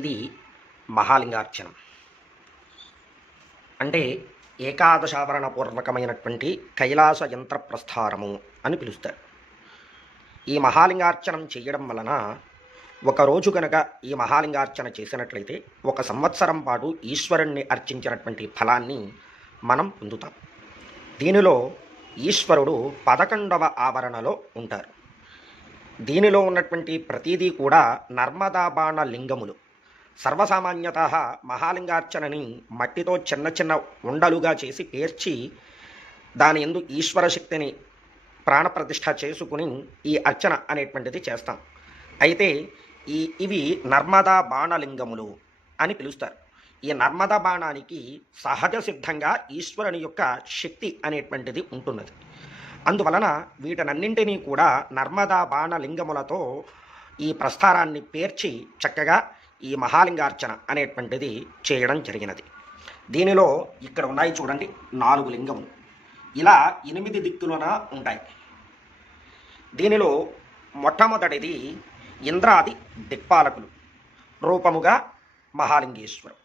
ఇది మహాలింగార్చనం. అంటే ఏకాదశావరణపూర్వకమైనటువంటి కైలాస యంత్ర ప్రస్థారము అని పిలుస్తారు. ఈ మహాలింగార్చనం చేయడం వలన ఒకరోజు కనుక ఈ మహాలింగార్చన చేసినట్లయితే 1 సంవత్సరం పాటు ఈశ్వరుణ్ణి అర్చించినటువంటి ఫలాన్ని మనం పొందుతాం. దీనిలో ఈశ్వరుడు 11వ ఆవరణలో ఉంటారు. దీనిలో ఉన్నటువంటి ప్రతిదీ కూడా నర్మదా బాణ లింగములు. సర్వసామాన్యత మహాలింగార్చనని మట్టితో చిన్న చిన్న ఉండలుగా చేసి పేర్చి దాని యందు ఈశ్వర శక్తిని ప్రాణప్రతిష్ఠ చేసుకుని ఈ అర్చన అనేటువంటిది చేస్తాం. అయితే ఇవి నర్మదా బాణలింగములు అని పిలుస్తారు. ఈ నర్మదా బాణానికి సహజ సిద్ధంగా ఈశ్వరుని యొక్క శక్తి అనేటువంటిది ఉంటున్నది. అందువలన వీటనన్నింటినీ కూడా నర్మదా బాణలింగములతో ఈ ప్రస్థారాన్ని పేర్చి చక్కగా ఈ మహాలింగార్చన అనేటువంటిది చేయడం జరిగినది. దీనిలో ఇక్కడ ఉన్నాయి చూడండి 4 లింగములు, ఇలా 8 దిక్కులున ఉంటాయి. దీనిలో మొట్టమొదటిది ఇంద్రాది దిక్పాలకులు రూపముగా మహాలింగేశ్వరుడు.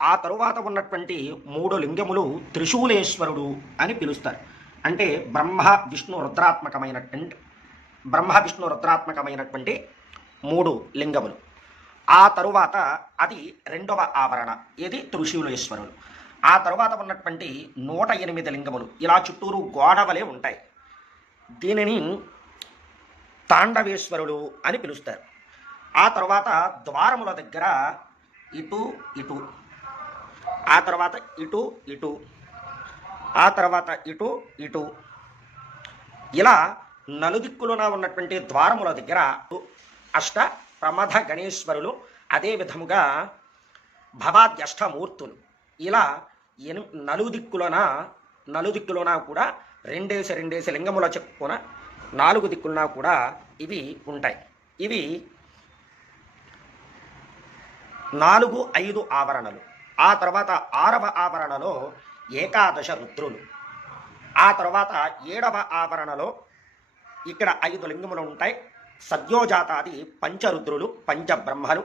ఆ తరువాత ఉన్నటువంటి 3 లింగములు త్రిశూలేశ్వరుడు అని పిలుస్తారు. అంటే బ్రహ్మ విష్ణు రుద్రాత్మకమైనటువంటి 3 లింగములు. ఆ తరువాత అది 2వ ఆవరణ, ఇది త్రిశూలేశ్వరుడు. ఆ తరువాత ఉన్నటువంటి 108 లింగములు ఇలా చుట్టూరు గోడవలే ఉంటాయి. దీనిని తాండవేశ్వరుడు అని పిలుస్తారు. ఆ తర్వాత ద్వారముల దగ్గర ఇటు ఇటు, ఆ తర్వాత ఇటు ఇటు, ఆ తర్వాత ఇటు ఇటు, ఇలా నలుదిక్కులున ఉన్నటువంటి ద్వారముల దగ్గర అష్ట ప్రమథ గణేశ్వరులు, అదే విధముగా భవాద్యష్టమూర్తులు, ఇలా నలుదిక్కులున కూడా 2 లింగముల చెప్పున 4 దిక్కులున కూడా ఇవి ఉంటాయి. ఇవి 4, 5 ఆవరణలు. ఆ తర్వాత 6వ ఆవరణలో ఏకాదశ రుద్రులు. ఆ తర్వాత 7వ ఆవరణలో ఇక్కడ 5 లింగములు ఉంటాయి. సద్యోజాతాది పంచరుద్రులు, పంచబ్రహ్మలు.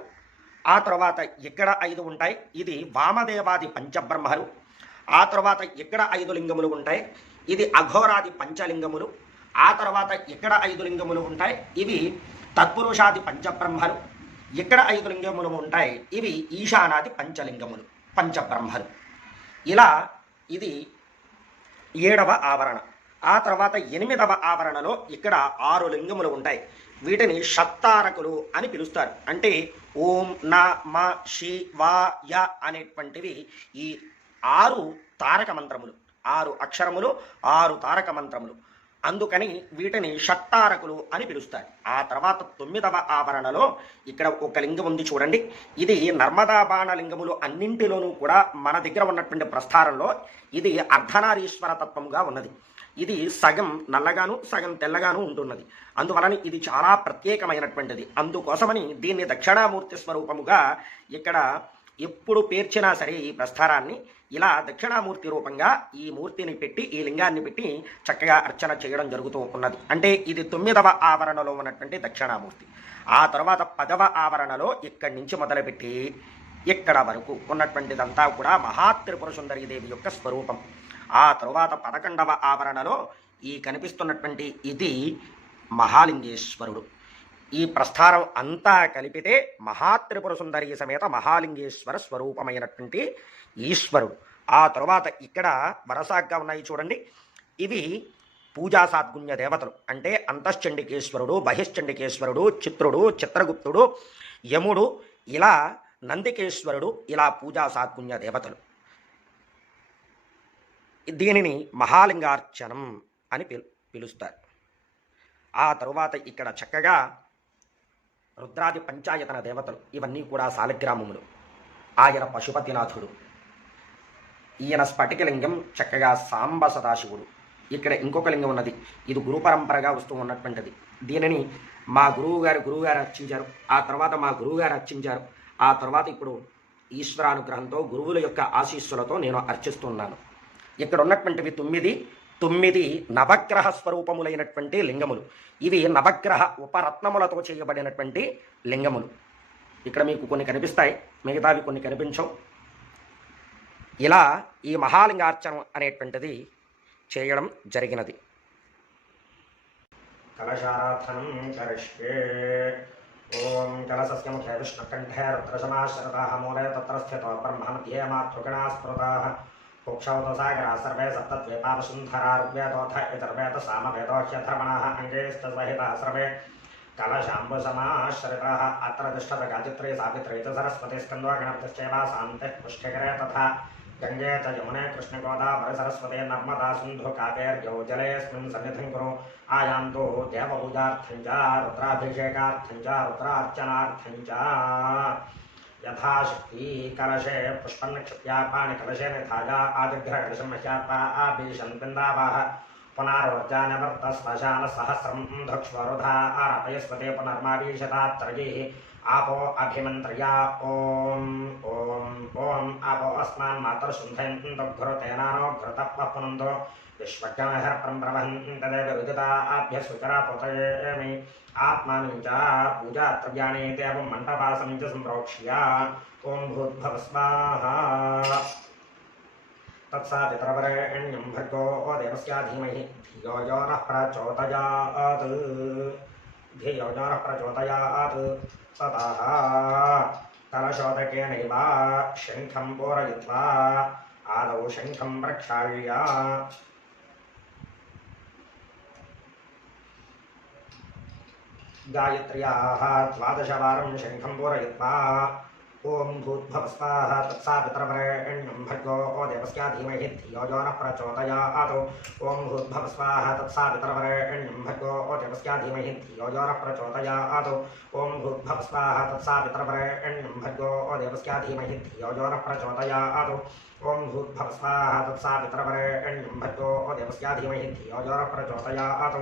ఆ తర్వాత ఇక్కడ 5 ఉంటాయి, ఇది వామదేవాది పంచబ్రహ్మలు. ఆ తర్వాత ఇక్కడ 5 లింగములు ఉంటాయి, ఇది అఘోరాది పంచలింగములు. ఆ తర్వాత ఇక్కడ 5 లింగములు ఉంటాయి, ఇవి తత్పురుషాది పంచబ్రహ్మలు. ఇక్కడ 5 లింగములు ఉంటాయి, ఇవి ఈశానాది పంచబ్రహ్మలు. ఇలా ఇది 7వ ఆవరణ. ఆ తర్వాత 8వ ఆవరణలో ఇక్కడ 6 లింగములు ఉంటాయి. వీటిని షత్తారకులు అని పిలుస్తారు. అంటే ఓం న మ శి వా య అనేటువంటివి ఈ 6 తారక మంత్రములు, 6 అక్షరములు, 6 తారక మంత్రములు. అందుకని వీటిని షట్టారకులు అని పిలుస్తారు. ఆ తర్వాత 9వ ఆవరణలో ఇక్కడ ఒక లింగం ఉంది చూడండి. ఇది నర్మదా బాణ లింగములు అన్నింటిలోనూ కూడా మన దగ్గర ఉన్నటువంటి ప్రస్థారంలో ఇది అర్ధనారీశ్వర తత్వముగా ఉన్నది. ఇది సగం నల్లగాను సగం తెల్లగాను ఉంటున్నది. అందువలన ఇది చాలా ప్రత్యేకమైనటువంటిది. అందుకోసమని దీన్ని దక్షిణామూర్తి స్వరూపముగా ఇక్కడ ఎప్పుడు పేర్చినా సరే ఈ ప్రస్థారాన్ని ఇలా దక్షిణామూర్తి రూపంగా ఈ మూర్తిని పెట్టి, ఈ లింగాన్ని పెట్టి చక్కగా అర్చన చేయడం జరుగుతూ ఉన్నది. అంటే ఇది 9వ ఆవరణలో ఉన్నటువంటి దక్షిణామూర్తి. ఆ తర్వాత 10వ ఆవరణలో ఇక్కడి నుంచి మొదలుపెట్టి ఇక్కడ వరకు ఉన్నటువంటిదంతా కూడా మహాత్రిపుర సుందరీదేవి యొక్క స్వరూపం. ఆ తరువాత 11వ ఆవరణలో ఈ కనిపిస్తున్నటువంటి ఇది మహాలింగేశ్వరుడు. ఈ ప్రస్థారం అంతా కలిపితే మహాత్రిపుర సుందరీ సమేత మహాలింగేశ్వర స్వరూపమైనటువంటి ఈశ్వరుడు. ఆ తరువాత ఇక్కడ వరసాగ్గా ఉన్నాయి చూడండి. ఇవి పూజా సాద్గుణ్య దేవతలు. అంటే అంతశ్చండికేశ్వరుడు, బహిశ్చండికేశ్వరుడు, చిత్రుడు, చిత్రగుప్తుడు, యముడు, ఇలా నందికేశ్వరుడు, ఇలా పూజా సాద్గుణ్య దేవతలు. దీనిని మహాలింగార్చనం అని పిలుస్తారు. ఆ తరువాత ఇక్కడ చక్కగా రుద్రాది పంచాయతన దేవతలు, ఇవన్నీ కూడా సాలగ్రామములు. ఆయన పశుపతినాథుడు, ఈయన స్ఫటికలింగం చక్కగా సాంబ సదాశివుడు. ఇక్కడ ఇంకొక లింగం ఉన్నది, ఇది గురు పరంపరగా వస్తూ ఉన్నటువంటిది. దీనిని మా గురువుగారు అర్చించారు. ఆ తర్వాత మా గురువుగారు అర్చించారు. ఆ తర్వాత ఇప్పుడు ఈశ్వరానుగ్రహంతో గురువుల యొక్క ఆశీస్సులతో నేను అర్చిస్తున్నాను. ఇక్కడ ఉన్నటువంటివి 9 నవగ్రహ స్వరూపములైనటువంటి లింగములు. ఇవి నవగ్రహ ఉపరత్నములతో చేయబడినటువంటి లింగములు. ఇక్కడ మీకు కొన్ని కనిపిస్తాయి, మిగతావి కొన్ని కనిపించవు. ఇలా ఈ మహాలింగార్చన అనేటువంటిది చేయడం జరిగినది. కలశారాధనం కరిష్యే. ఓం కలశస్య ముఖే విష్ణుకంఠే రుద్రశమాశ్రితాః మూలే తత్ర స్థితో బ్రహ్మ మధ్యే మాతృగణాः స్ఫురతాः కుక్షౌతో సాగరాः సర్వే సప్తద్వీపావసుంధరా ఋగ్వేదోऽथ యజుర్వేద సామవేదో హ్యధర్మణः అంగైస్తద్వహితాः సర్వే कलशाम्बुसमाश्रिताः अत्र तिष्ठत गायत्री सावित्री च सरस्वती स्कन्दो गणपतिश्चैव शान्तिः पुष्टिकरे तथा गङ्गे च यमुने कृष्णगोदावरी सरस्वती नर्मदा सिन्धु कावेर्यौ जलेऽस्मिन् सन्निधिं कुरु आयान्तु देवपूजार्थं च रुद्राभिषेकार्थं च रुद्रार्चनार्थं च यथाशक्ति कलशे पुष्पन्निक्षिप्य पाणिकलशे निधाय आदिग्रहकलशं मह्यात्वा आभीषन् बिन्दावः पुनर्वर्जानवर्तस्वशानसहस्रं धक्ष्वरुधा आरपयस्पते पुनर्मारीशतात्रयैः आपो अभिमन्त्र्या ॐ ॐ ॐ आपो अस्मान् मातर्शुन्धयन्तघ्रुतेनानो घृतः पुनन्दो विश्वज्ञमहर्परं प्रवहन्तदेव विदिता आभ्यस्विचरापोतयेमि आत्मानं च पूजाद्रव्याणि देवं मण्डपासं च सम्प्रोक्ष्य ॐ भूद्भव स्वाहा तत्सावित्रवरेण्यं भर्गो देवस्य धीमहि धियो यो नः प्रचोदयात् धियो यो नः प्रचोदयात् ततः कलशोदकेनैव शङ्खं पूरयित्वा आदौ शङ्खं प्रक्षाल्य गायत्र्याः 12 वारं शङ्खं पूरयित्वा ओं भूद्भव स्वाहा तत्सावित्रवरेण्यं भर्गो देवस्य धीमहि धियो यो नः प्रचोदयात् ओं भूद्भव स्वाहा तत्सावित्रवरेण्यं भर्गो देवस्य धीमहि धियो यो नः प्रचोदयात् ओं भूद्भव स्वाहा तत्सावित्रवरेण्यं भर्गो देवस्य धीमहि धियो यो नः प्रचोदयात् ओं भूद्भव स्वाहा तत्सावित्रवरेण्यं भर्गो देवस्य धीमहि धियो यो नः प्रचोदयात्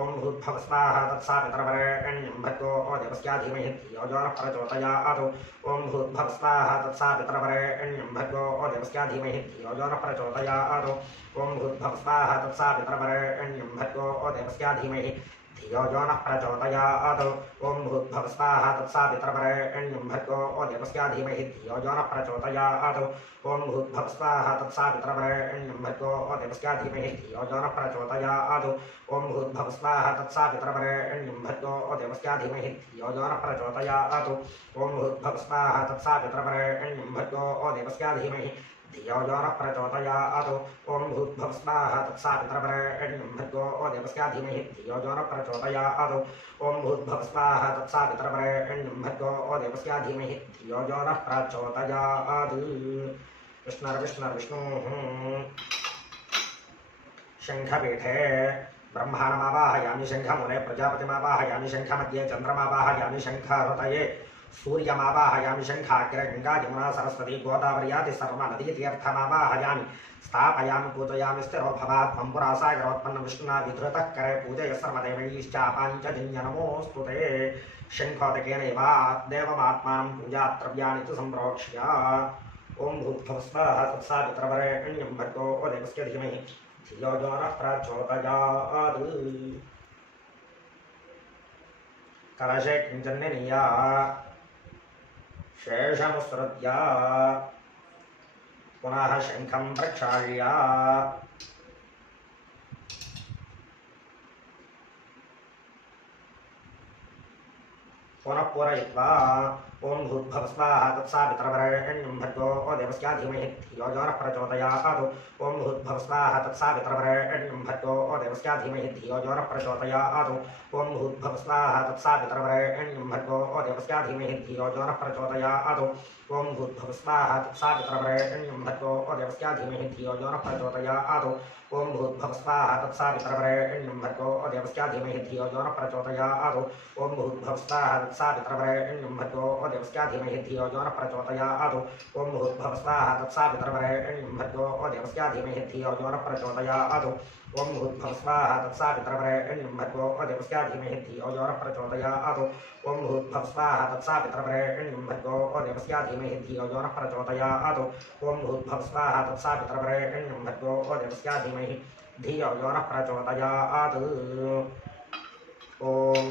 ओं भूद्भव स्वाहा तत्सावित्रवरेण्यं भर्गो देवस्य धीमहि धियो यो नः प्रचोदयात् ओं भूद्भव स्वाहा तत्सावित्रवरेण्यं भर्गो देवस्य धीमहि धियो यो नः प्रचोदयात् ओं भूद्भव स्वाहा तत्सावित्रवरेण्यं भर्गो देवस्य धीमहि धियो यो नः प्रचोदयात् ओं भूद्भव स्वाहा तत्सावित्रवरेण्यं भर्गो देवस्य धीमहि धियो यो नः प्रचोदयात् ओं भूद्भव स्वाहा तत्सावित्रवरेण्यं भर्गो देवस्य धीमहि धियो यो नः प्रचोदयात् ओं भूद्भव स्वाहा तत्सावित्रवरेण्यं भर्गो देवस्य धीमहि धियो यो नः प्रचोदयात् ओं भूद्भव स्वाहा तत्सावित्रवरेण्यं भर्गो देवस्य धीमहि धियो यो नः प्रचोदयात् ओं भूद्भव स्वाहा तत्सावित्रवरेण्यं भर्गो देवस्य धीमहि धियो यो नः प्रचोदयात् ओं भूद्भव स्वाहा तत्सावित्रवरेण्यं भर्गो देवस्य धीमहि धियो यो नः प्रचोदयात् विष्णुर्विष्णुर्विष्णुः शङ्खपीठे ब्रह्माणमावाहयामि शङ्खमूले प्रजापतिमावाहयामि शङ्खमध्ये चन्द्रमावाहयामि शङ्खहृदये सूर्यमावाहयामि शङ्खाग्रे गङ्गा यमुना सरस्वती गोदावर्यादि सर्वनदीतीर्थमावाहयामि स्थापयामि पूजयामि स्थिरो भवात्मं पुरा सागरोत्पन्नं विष्णुना विधृतः करे पूजय सर्वदेवैश्चापाञ्चजन्य नमोऽस्तु ते शङ्खोदकेनैव देवमात्मानं पूजाद्रव्याणि च सम्प्रोक्ष्य ॐ भूद्भव स्वाहा तत्सावित्रवरेण्यं भर्गो देवस्य धीमहि धियो यो नः प्रचोदयात् कलशे किञ्चन्निनीय शेषमुत्सृज्य पुनः शङ्खं प्रक्षाल्य पुनः पूरयित्वा ओं भूद्भव स्वाहा तत्सावित्रवरेण्यं भर्गो देवस्य धीमहि धियो यो नः प्रचोदयात् ओं भूद्भव स्वाहा तत्सावित्रवरेण्यं भर्गो देवस्य धीमहि धियो यो नः प्रचोदयात् ओं भूद्भव स्वाहा तत्सावित्रवरेण्यं भर्गो देवस्य धीमहि धियो यो नः प्रचोदयात् ओं भूद्भव स्वाहा तत्सावित्रवरेण्यं भर्गो देवस्य धीमहि धियो यो नः प्रचोदयात् ओं भूद्भव स्वाहा तत्सावित्रवरेण्यं भर्गो देवस्य धीमहि धियो यो नः प्रचोदयात् ओं भूद्भव स्वाहा तत्सावित्रवरेण्यं भर्गो देवस्य धीमहि धियो यो नः प्रचोदयात् ओं भूद्भव स्वाहा तत्सावित्रवरेण्यं भर्गो देवस्य धीमहि धियो यो नः प्रचोदयात् ओं भूद्भव स्वाहा तत्सावित्रवरेण्यं भर्गो देवस्य धीमहि धियो यो नः प्रचोदयात् ओं भूद्भव स्वाहा तत्सावित्रवरेण्यं भर्गो देवस्य धीमहि धियो यो नः प्रचोदयात् ओं भूद्भव स्वाहा तत्सावित्रवरेण्यं भर्गो देवस्य धीमहि धियो यो नः प्रचोदयात् ఓం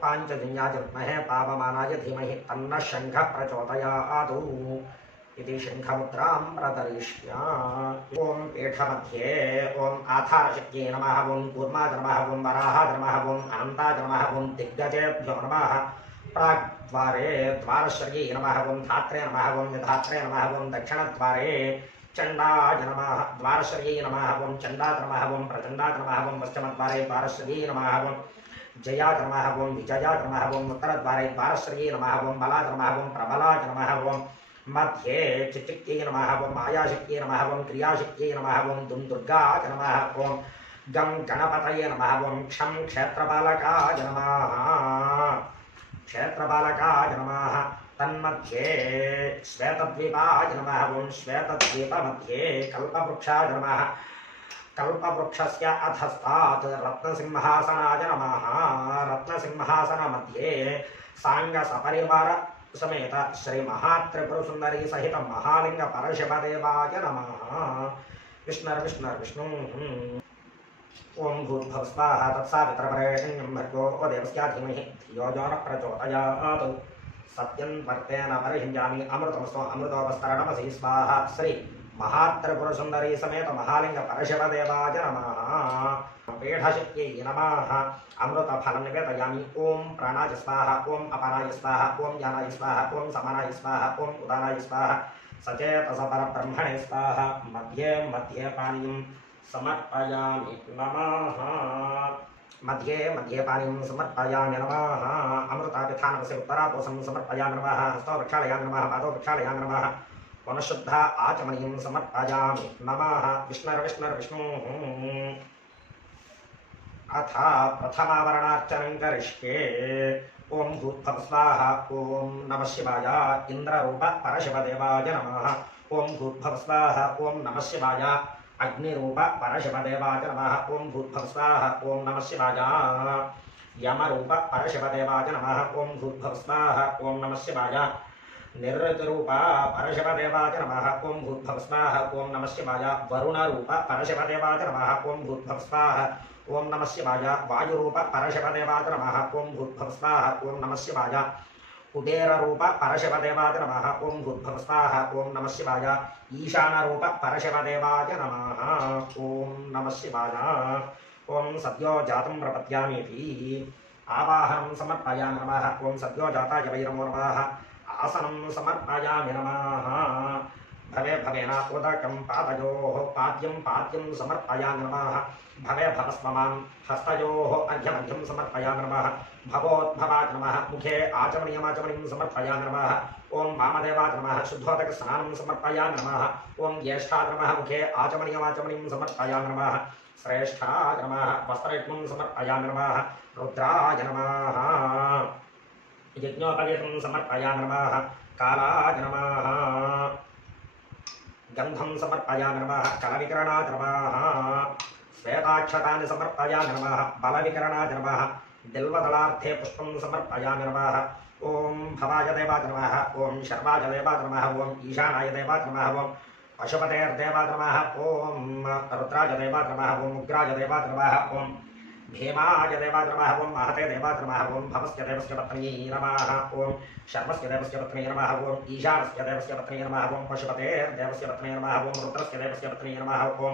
పాంచజన్యాయ విద్మహే పావమానాయ ధీమహి తన్నః శంఖః ప్రచోదయాత్ ఇది శంఖముద్రాం ప్రదర్శ్య ఓం పీఠमध्ये ఓం ఆధారశక్త్యై నమః ఓం కూర్మాయ నమః ఓం వరాహాయ నమః ఓం అనంతాయ నమః ఓం దిగ్గజేభ్యో నమః ప్రాగ్ద్వారే ద్వారశ్వర్యై నమః ఓం ధాత్రే నమః ఓం విధాత్రే నమః ఓం దక్షిణద్వారే చండాయ నమః ద్వారశ్వర్యై నమః ఓం చండాయ నమః ఓం ప్రచండాయ నమః ఓం పశ్చిమద్వారే ద్వారశ్వర్యై నమః ఓం జయాయ నమః ఓం విజయాయ నమః ఓం ఉత్తరద్వారే ద్వారశ్వర్యై నమః ఓం బలాయ నమః ఓం ప్రబలాయ నమః ఓం मध्ये चित्तिक्यै नमः ओं मायाशक्त्यै नमः ओं क्रियाशक्त्यै नमः ओं दुं दुर्गाय नमः ओं गं गणपतये नमः ओं क्षं क्षेत्रपालकाय नमः क्षेत्रपालकाय नमः तन्मध्ये श्वेतद्वीपाय नमः ओं श्वेतद्वीपमध्ये कल्पवृक्षाय नमः कल्पवृक्षस्य अधस्तात् रत्नसिंहासनाय नमः रत्नसिंहासनमध्ये साङ्गसपरिवार समेत श्री महात्रिपुर सुंदरी सहित महालिंग परशिवदेवाय नमः विष्णु ओं भूर्भुवः स्वाहा तत्सवितुर्वरेण्यं भर्गो देवस्य धीमहि धियो यो नः प्रचोदयात् सत्यं वर्तेन परिहिञ्जामि अमृतमस्तु अमृतोपस्तरणमसि स्वाहा श्री महात्रिपुर सुंदरी समेत महालिंग परशिवदेवाय नमः पीठशक्त्यै नमः अमृतफलं निवेदयामि ओं प्राणाय स्वाहा ओं अपानाय स्वाहा ओं ज्ञानाय स्वाहा ओं समानाय स्वाहा ओं उदानाय स्वाहा सचेतस परब्रह्मणे स्वाहा मध्ये मध्ये पानीं समर्पयामि नमः मध्ये मध्ये पानीं समर्पयामि नमः अमृतापिधानवसे उत्तरापोषं समर्पयामि नमः हस्तो प्रक्षालयामि नमः पादौ प्रक्षालयामि नमः पुनःशुद्ध आचमनीं समर्पयामि नमः विष्णुर्विष्णुर्विष्णुः अथ प्रथमावरणार्चनं करिष्ये ओं भूर्भुवः स्वाहा ओं नमः शिवाय इंद्ररूप परशिवदेवाय नमः ओं भूर्भुवः स्वाहा ओं नमः शिवाय अग्निरूप परशिवदेवाय नमः ओं भूर्भुवः स्वाहा ओं नमः शिवाय यमरूप परशिवदेवाय नमः ओं भूर्भुवः स्वाहा ओं नमः शिवाय निरृतरूप परशिवदेवाय नमः ओं भूर्भुवः स्वाहा ओं नमः शिवाय वरुणरूप परशिवदेवाय नमः ओं भूर्भुवः स्वाहा ओं नमः शिवाय वायुरूप परशिवदेवाय नमः ओं भूर्भुवः स्वाहा ओं नमः शिवाय कुबेररूप परशिवदेवाय नमः ओं भूर्भुवः स्वाहा ओं नमः शिवाय ईशानरूप परशिवदेवाय नमः ओं नमः शिवाय ओं सद्यो जातं प्रपद्यामीति आवाहनं समर्पयामि नमः ओं सद्यो जाताय वै नमो नमः आसनं समर्पयामि नमः भवे भवेन उदकं पादयोः पाद्यं समर्पयामि नमः भवे भवस्वमां हस्तयोः अर्घ्यमर्घ्यं समर्पयामि नमः भवोद्भवाय नमः मुखे आचमनीयमाचमनीं समर्पयामि नमः ओं वामदेवाय नमः शुद्धोदकस्नानं समर्पयामि नमः ओं ज्येष्ठाय नमः मुखे आचमनीयमाचमनीं समर्पयामि नमः श्रेष्ठाय नमः वस्त्रयुग्मं समर्पयामि नमः रुद्राय नमः यज्ञोपवीतं समर्पयामि नमः कालाय नमः गंधं समर्पयामि नमः कलविकरणाय नमः श्वेताक्षतानि समर्पयामि नमः बलविकरणाय नमः बिल्वदलार्थे पुष्पं समर्पयामि नमः ओं भवाय देवाय नमः ओं शर्वाय देवाय नमः ओं ईशानाय देवाय नमः ओं पशुपतेर्देवाय नमः ओं रुद्राय देवाय नमः ओं उग्राय देवाय नमः ओं भीमाय देवाय नमः ओं महते देवाय नमः ओं भवस्य देवस्य पत्न्यै नमः ओं शर्वस्य देवस्य पत्न्यै नमः ओं ईशानस्य देवस्य पत्न्यै नमः ओं पशुपतेर्देवस्य पत्न्यै नमः ओं रुद्रस्य देवस्य पत्न्यै नमः ओं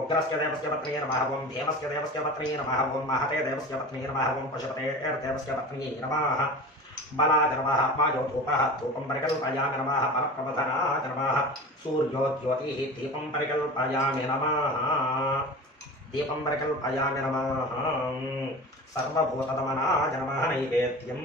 उग्रस्य देवस्य पत्न्यै नमः ओं भीमस्य देवस्य पत्न्यै नमः ओं महते देवस्य पत्न्यै नमः ओं पशुपतेर्देवस्य पत्न्यै नमः बलाय नमः मायोधूपः धूपं परिकल्पयामि नमः बलप्रबोधनाय नमः सूर्योद्योतिः दीपं परिकल्पयामि नमः दीपं परिकल्पयामि नमः सर्वभूतदमनाय नमः नैवेद्यम्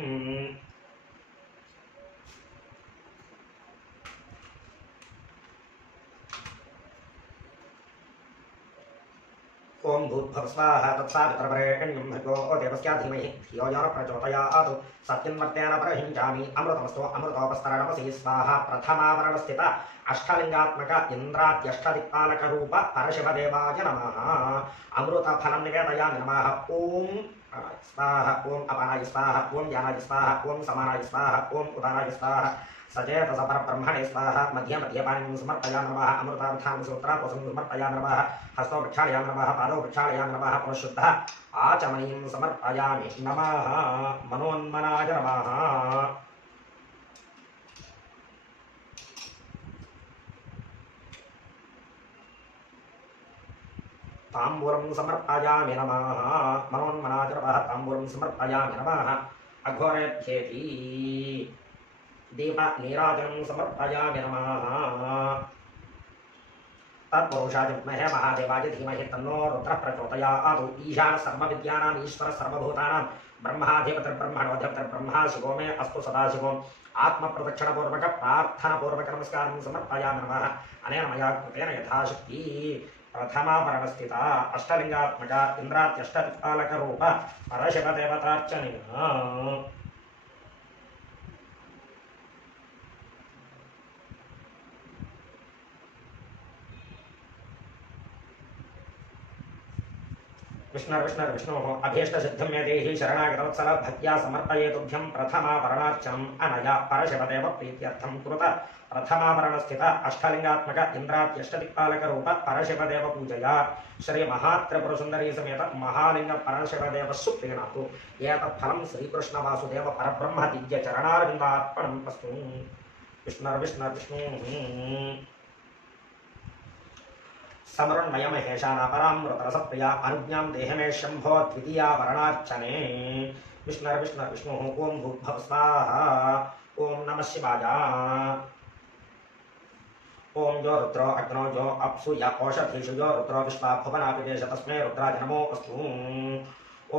ओं भूर्भुवः स्वाहा तत्सवितुर्वरेण्यं भर्गो देवस्य धीमहि धियो यो नः प्रचोदयात् सत्यं वर्तेन परिहिञ्जामि अमृतमस्तु अमृतोपस्तरणमसि स्वाहा प्रथमावरणस्थित अष्टलिंगात्मक इन्द्राद्यष्टदिक्पालकरूप परशिवदेवाय नमः अमृतफलं निवेदयामि नमः ओं स्वाहा ओम अपानाय स्वाहा ओम ज्ञानाय स्वाहा ओम समानाय स्वाहा ओम उदानाय स्वाहा सचेतस परब्रह्मणे स्वाहा मध्ये मध्ये पाणिं समर्पयामि नमः अमृतार्थां सूत्रापोषं समर्पयामि नमः हस्तो प्रक्षालयामि नमः पादौ प्रक्षालयामि नमः पुनः आचमनीं समर्पयामि नमः मनोन्मनाय नमः ताम्बूलं समर्पयामि नमः मनोन्मनाय नमः ताम्बूलं समर्पयामि नमः अघोरेभ्येति दीपनीराजनं समर्पयामि नमः तत्पुरुषाय विद्महे महादेवाय धीमहि तन्नो रुद्रः प्रचोदयात् ईशानः सर्वविद्यानाम् ईश्वरः सर्वभूतानां ब्रह्माधिपतिर्ब्रह्मणोऽधिपतिर्ब्रह्मा शिवो मे अस्तु सदाशिवो आत्मप्रदक्षिणपूर्वक प्रार्थनापूर्वक नमस्कारं समर्पयामि नमः अनेन मया कृतेन यथाशक्ति प्रथमावरणस्थिता अष्टलिंगात्मक इंद्रात्यष्टदिक्पालकरूप परशिवदेवतार्चनेन विष्णुर्विष्णुर्विष्णोः अभीष्टसिद्धिं मे देहि शरणागतवत्सल भक्त्या समर्पयेतुभ्यं प्रथमावरणार्चनम् अनया परशिवदेव प्रीत्यर्थं कृत प्रथमावरणस्थित अष्टलिंगात्मक इंद्रात्यष्टदिक्पालकरूप परशिवदेव पूजया श्री महात्रिपुरसुन्दरी समेत महालिंग परशिवदेव सुप्रीणातु एतत्फलं श्रीकृष्णवासुदेव परब्रह्म दिव्यचरणारविन्दार्पणम् अस्तु विष्णुर्विष्णुर्विष्णुः समरुन्मयमहेशानापरामृतरसप्रिया अनुज्ञां देहमे शम्भो द्वितीया वरणार्चने विष्णुर्विष्णुर्विष्णुः ॐ भूर्भुवः स्वाहा ॐ नमः शिवाय ॐ यो रुद्रो अग्नौ यो अप्सु य ओषधीषु यो रुद्रो विश्वा भुवनापिदेश तस्मै रुद्राय नमो अस्तु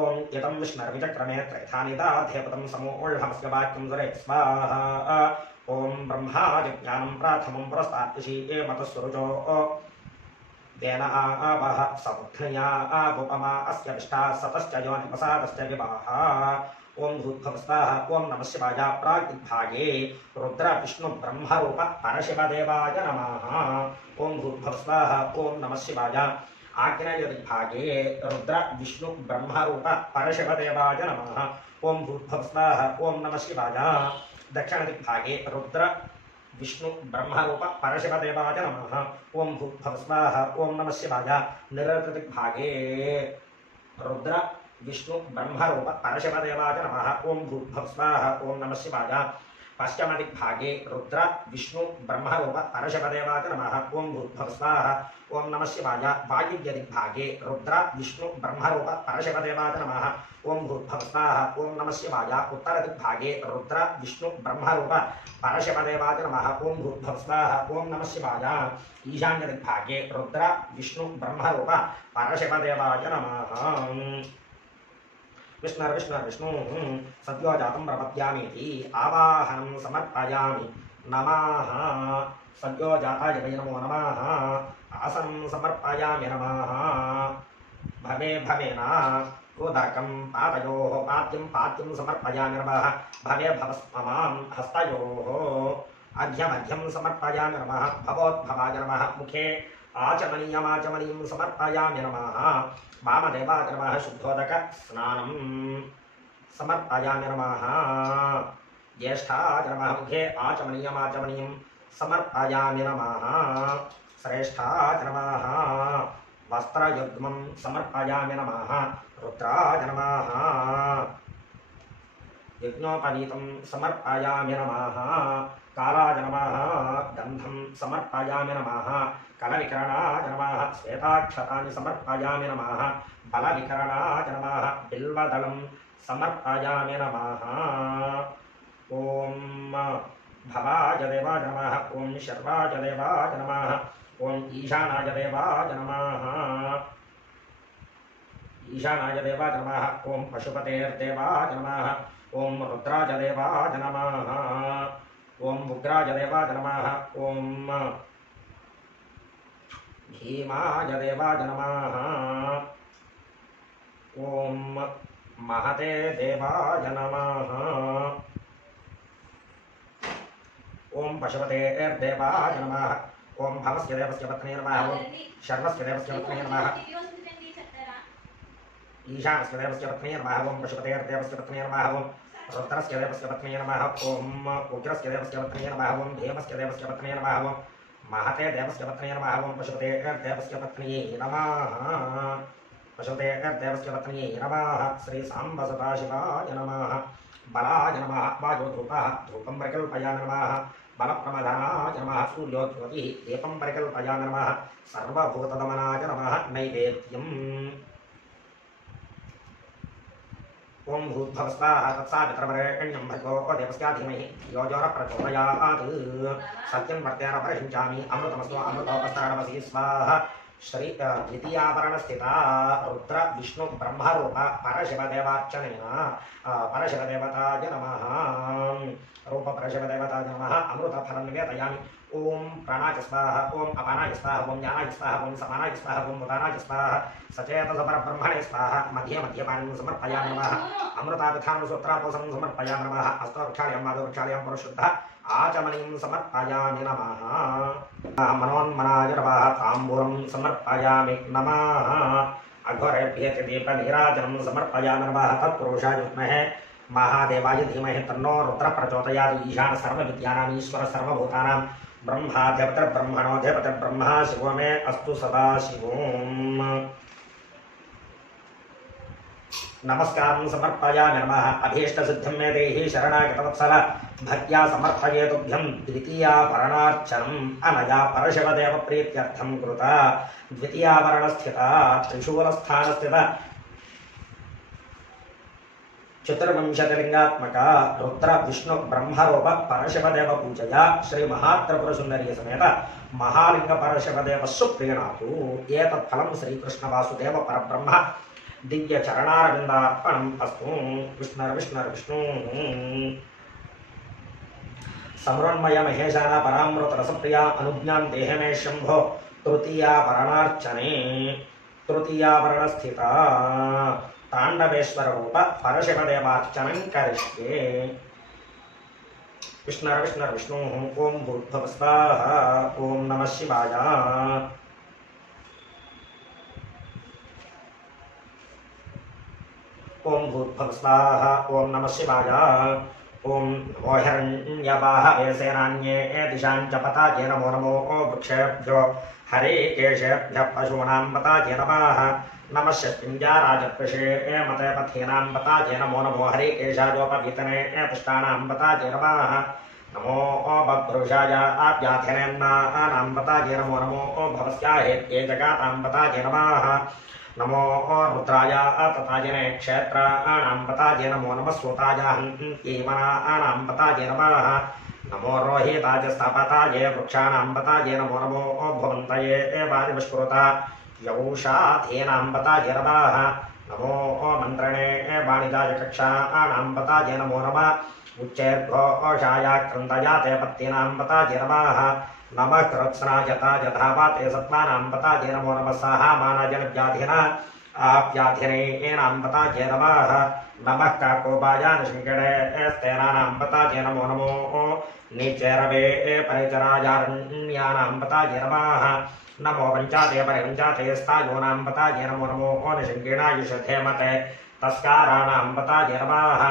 ॐ यतं विष्णुर्विचक्रमे त्रैथानिदाधेपतं समूढमस्य वाक्यं सुरे स्वाहा ॐ ब्रह्माजज्ञानं प्राथमं पुरस्तात् ऋषि मतस्वरुचो तेन आवह समुद्धया आवुपमा अस्य विष्टा सतश्च योनिपसादश्च विवाहा ओम भूर्भुवः स्वाहा ओम नमः शिवाय प्राग्दिग्भागे रुद्र विष्णु ब्रह्मरूप परशिवदेवाय नमः ओम भूर्भुवः स्वाहा ओम नमः शिवाय आग्नेयदिग्भागे रुद्र विष्णु ब्रह्मरूप परशिवदेवाय नमः ओम भूर्भुवः स्वाहा ओम नमः शिवाय दक्षिणदिग्भागे रुद्र विष्णु ब्रह्मरूप परशिवदेवाय नमः ओम भूर्भुवः स्वाहा ओम नमः शिवाय निरृतदिग्भागे रुद्र विष्णु ब्रह्मरूप परशिवदेवाय नमः ओम भूर्भुवः स्वाहा ओम नमः शिवाय पश्चिमदिग्भागे रुद्र विष्णु ब्रह्मरूप परशिवदेवाय नमः ओम भूर्भुवः स्वाहा ओम नमः शिवाय वायव्यदिग्भागे रुद्र विष्णु ब्रह्मरूप परशिवदेवाय नमः ओम भूर्भुवः स्वाहा ओम नमः शिवाय उत्तरदिग्भागे रुद्र विष्णु ब्रह्मरूप परशिवदेवाय नमः ओम भूर्भुवः स्वाहा ओम नमः शिवाय ईशान्यदिग्भागे रुद्र विष्णु ब्रह्मरूप परशिवदेवाय नमः विष्णुर्विष्णुर्विष्णुः सद्यो जातं प्रपद्यामीति आवाहनं समर्पयामि नमः सद्यो जाताय वै नमो नमः आसनं समर्पयामि नमः भवे भवेना गोदर्कं पादयोः पाद्यं समर्पयामि नमः भवे भवस्ममां हस्तयोः अर्घ्यमर्घ्यं समर्पयामि नमः भवोद्भवाय नमः मुखे आचमनीयमाचमनीं समर्पयामि नमः वामदेवाय नमः शुद्धोदक स्नानं समर्पयामि नमः ज्येष्ठाय नमः मुखे आचमनीयमाचमनीं समर्पयामि नमः श्रेष्ठाय नमः वस्त्रयुग्मं समर्पयामि नमः रुद्राय नमः यज्ञोपवीतं समर्पयामि नमः कालाय नमः गन्धं समर्पयामि नमः कलविकरणाय नमः श्वेताक्षतानि समर्पयामि नमः बलविकरणाय नमः बिल्वदलं समर्पयामि नमः ॐ भवाय देवाय नमः ॐ शर्वाय देवाय नमः ॐ ईशानाय देवाय नमः ईशानाय देवाय नमः ॐ पशुपतेर्देवाय नमः ॐ रुद्राय देवाय नमः ॐ उग्राय देवाय नमः ॐ भीमाय देवाय नमः ॐ महते देवाय नमः ॐ पशुपतेर्देवाय नमः ॐ भवस्य देवस्य पत्न्यै नमः ॐ शर्वस्य देवस्य पत्न्यै नमः ईशानस्य देवस्य पत्न्यै नमः ओं पशुपतेर्देवस्य पत्न्यै नमः ओं रुद्रस्य देवस्य पत्न्यै नमः ओं उग्रस्य देवस्य पत्न्यै नमः ओं भीमस्य देवस्य पत्न्यै नमः ओं महते देवस्य पत्न्यै नमः ओं पशुपतेर्देवस्य पत्न्यै नमः पशुपतेर्देवस्य पत्न्यै नमः श्री सांब सदाशिवाय नमः बलाय नमः वायुधूपः धूपं परिकल्पयामि नमः बलप्रमदानाय नमः सूर्योद्योतिः दीपं परिकल्पयामि नमः सर्वभूतदमनाय नमः नैवेद्यम् ओं भूर्भुवस्वाहा तत्सावितृवरेण्यं भर्गो देवस्य धीमहि यो जो न प्रचोदयात् सत्यं वर्तेन परिषिञ्चामि अमृतमस्तु अमृतोपस्तारमसि स्वाहा श्री द्वितीयाभरणस्थिता रुद्र विष्णु ब्रह्मरूप परशिवदेवार्चनेन परशिवदेवताय नमः रूप परशिवदेवताय नमः अमृतफलं निवेदयामि ओं प्राणाय स्वाहा ओं अपानाय स्वाहा ओं ज्ञानाय स्वाहा ओं समानाय स्वाहा ओं उदानाय स्वाहा सचेतसपरब्रह्मणे स्वाहा मध्ये मध्यपानं समर्पयामि नमः अमृतापिधानं सूत्रापोषं समर्पयामि नमः अस्तवृक्षालयं माधवृक्षालयं पुरुषुद्धः आचमनीं समर्पयामि नमः मनोन्मनाय नमः ताम्बूलं समर्पयामि नमः अघोरेभ्यः दीपनीराजनं समर्पयामि नमः तत्पुरुषाय विद्महे महादेवाय धीमहि तन्नो रुद्र प्रचोदयात् ईशान सर्वविद्यानां ईश्वर सर्वभूतानां ब्रह्माधिपतिर्ब्रह्मणोऽधिपतिर्ब्रह्मा शिवो मे अस्तु सदा शिवोम् नमस्कारं समर्पयामि नमः अभीष्टसिद्धिं मे देहि शरणागतवत्सल भक्त्या समर्पये तुभ्यं द्वितीयाभरणार्चनम् अनया परशिवदेवप्रीत्यर्थं कृता द्वितीयाभरणस्थिता त्रिशूलस्थानस्थिता चतुर्विंशतिलिंगात्मक रुद्र विष्णु ब्रह्मरूप परशिवदेव पूजया श्री महात्रिपुरसुंदरी समेत महालिंग परशिवदेव सुप्रीणातु एतत्फलं श्रीकृष्णवासुदेव परब्रह्म दिव्य चरणारविंदार्पणम् अस्तु विष्णुर्विष्णुर्विष्णु समरोन्मय महेशाना परामृत रसप्रिया अनुज्ञां देहे मे शंभो तृतीयाभरणस्थिता तांडवेश्वर रूप परशिवदेवार्चनं करिष्ये विष्णुर्विष्णुर्विष्णु ओं भूर्भुवः स्वाहा ओं नमः शिवाय ओं भूर्भुवः स्वाहा ओं नमः शिवाय ओं नमो हिरण्यवाहवे सेनान्ये दिशां च पताये नमो नमो वृक्षेभ्यो हरिकेशेभ्यः पशूनां पताये नमः नमः षष्टिञ्जाराजकृषे मते पथीनां पताये नमो नमो हरिकेशायोपवीतने पुष्टानां पताये नमः नमो बभ्रुषाय आव्याधिनेन्नानां पताये नमो नमो भवस्याहेत्ये जगातां पताये नमः नमो रुद्राय तथाजने क्षेत्राणां पताये नमो नमः सूताय हन्त्येमनानां पताये नमः नमो रोहिताजस्तपताये वृक्षाणां पताये नमो नमो भवन्तये वादिवस्फुरता यौषाधीनां पताये नमः नमो मन्त्रणे वाणिजाय कक्षाणां पताये नमो नमः उच्चैर्घोषाय क्रन्दयाते पत्तीनां पताये नमः नमः कृत्स्नायताय धावाते सत्त्वानां पताये नमो नमः साहामानाजनव्याधिना आप्याधिनेनां पताये नमः नमः काकोबाय निषङ्किणे स्तेनानां पताये नमो नमो नीचैरवे परिचरायारण्यानां पताये नमः नमो वञ्चाते परिवञ्चाते स्थायोनां पताये नमो नमो निषङ्किणायुषधे मते तस्काराणां पताये नमः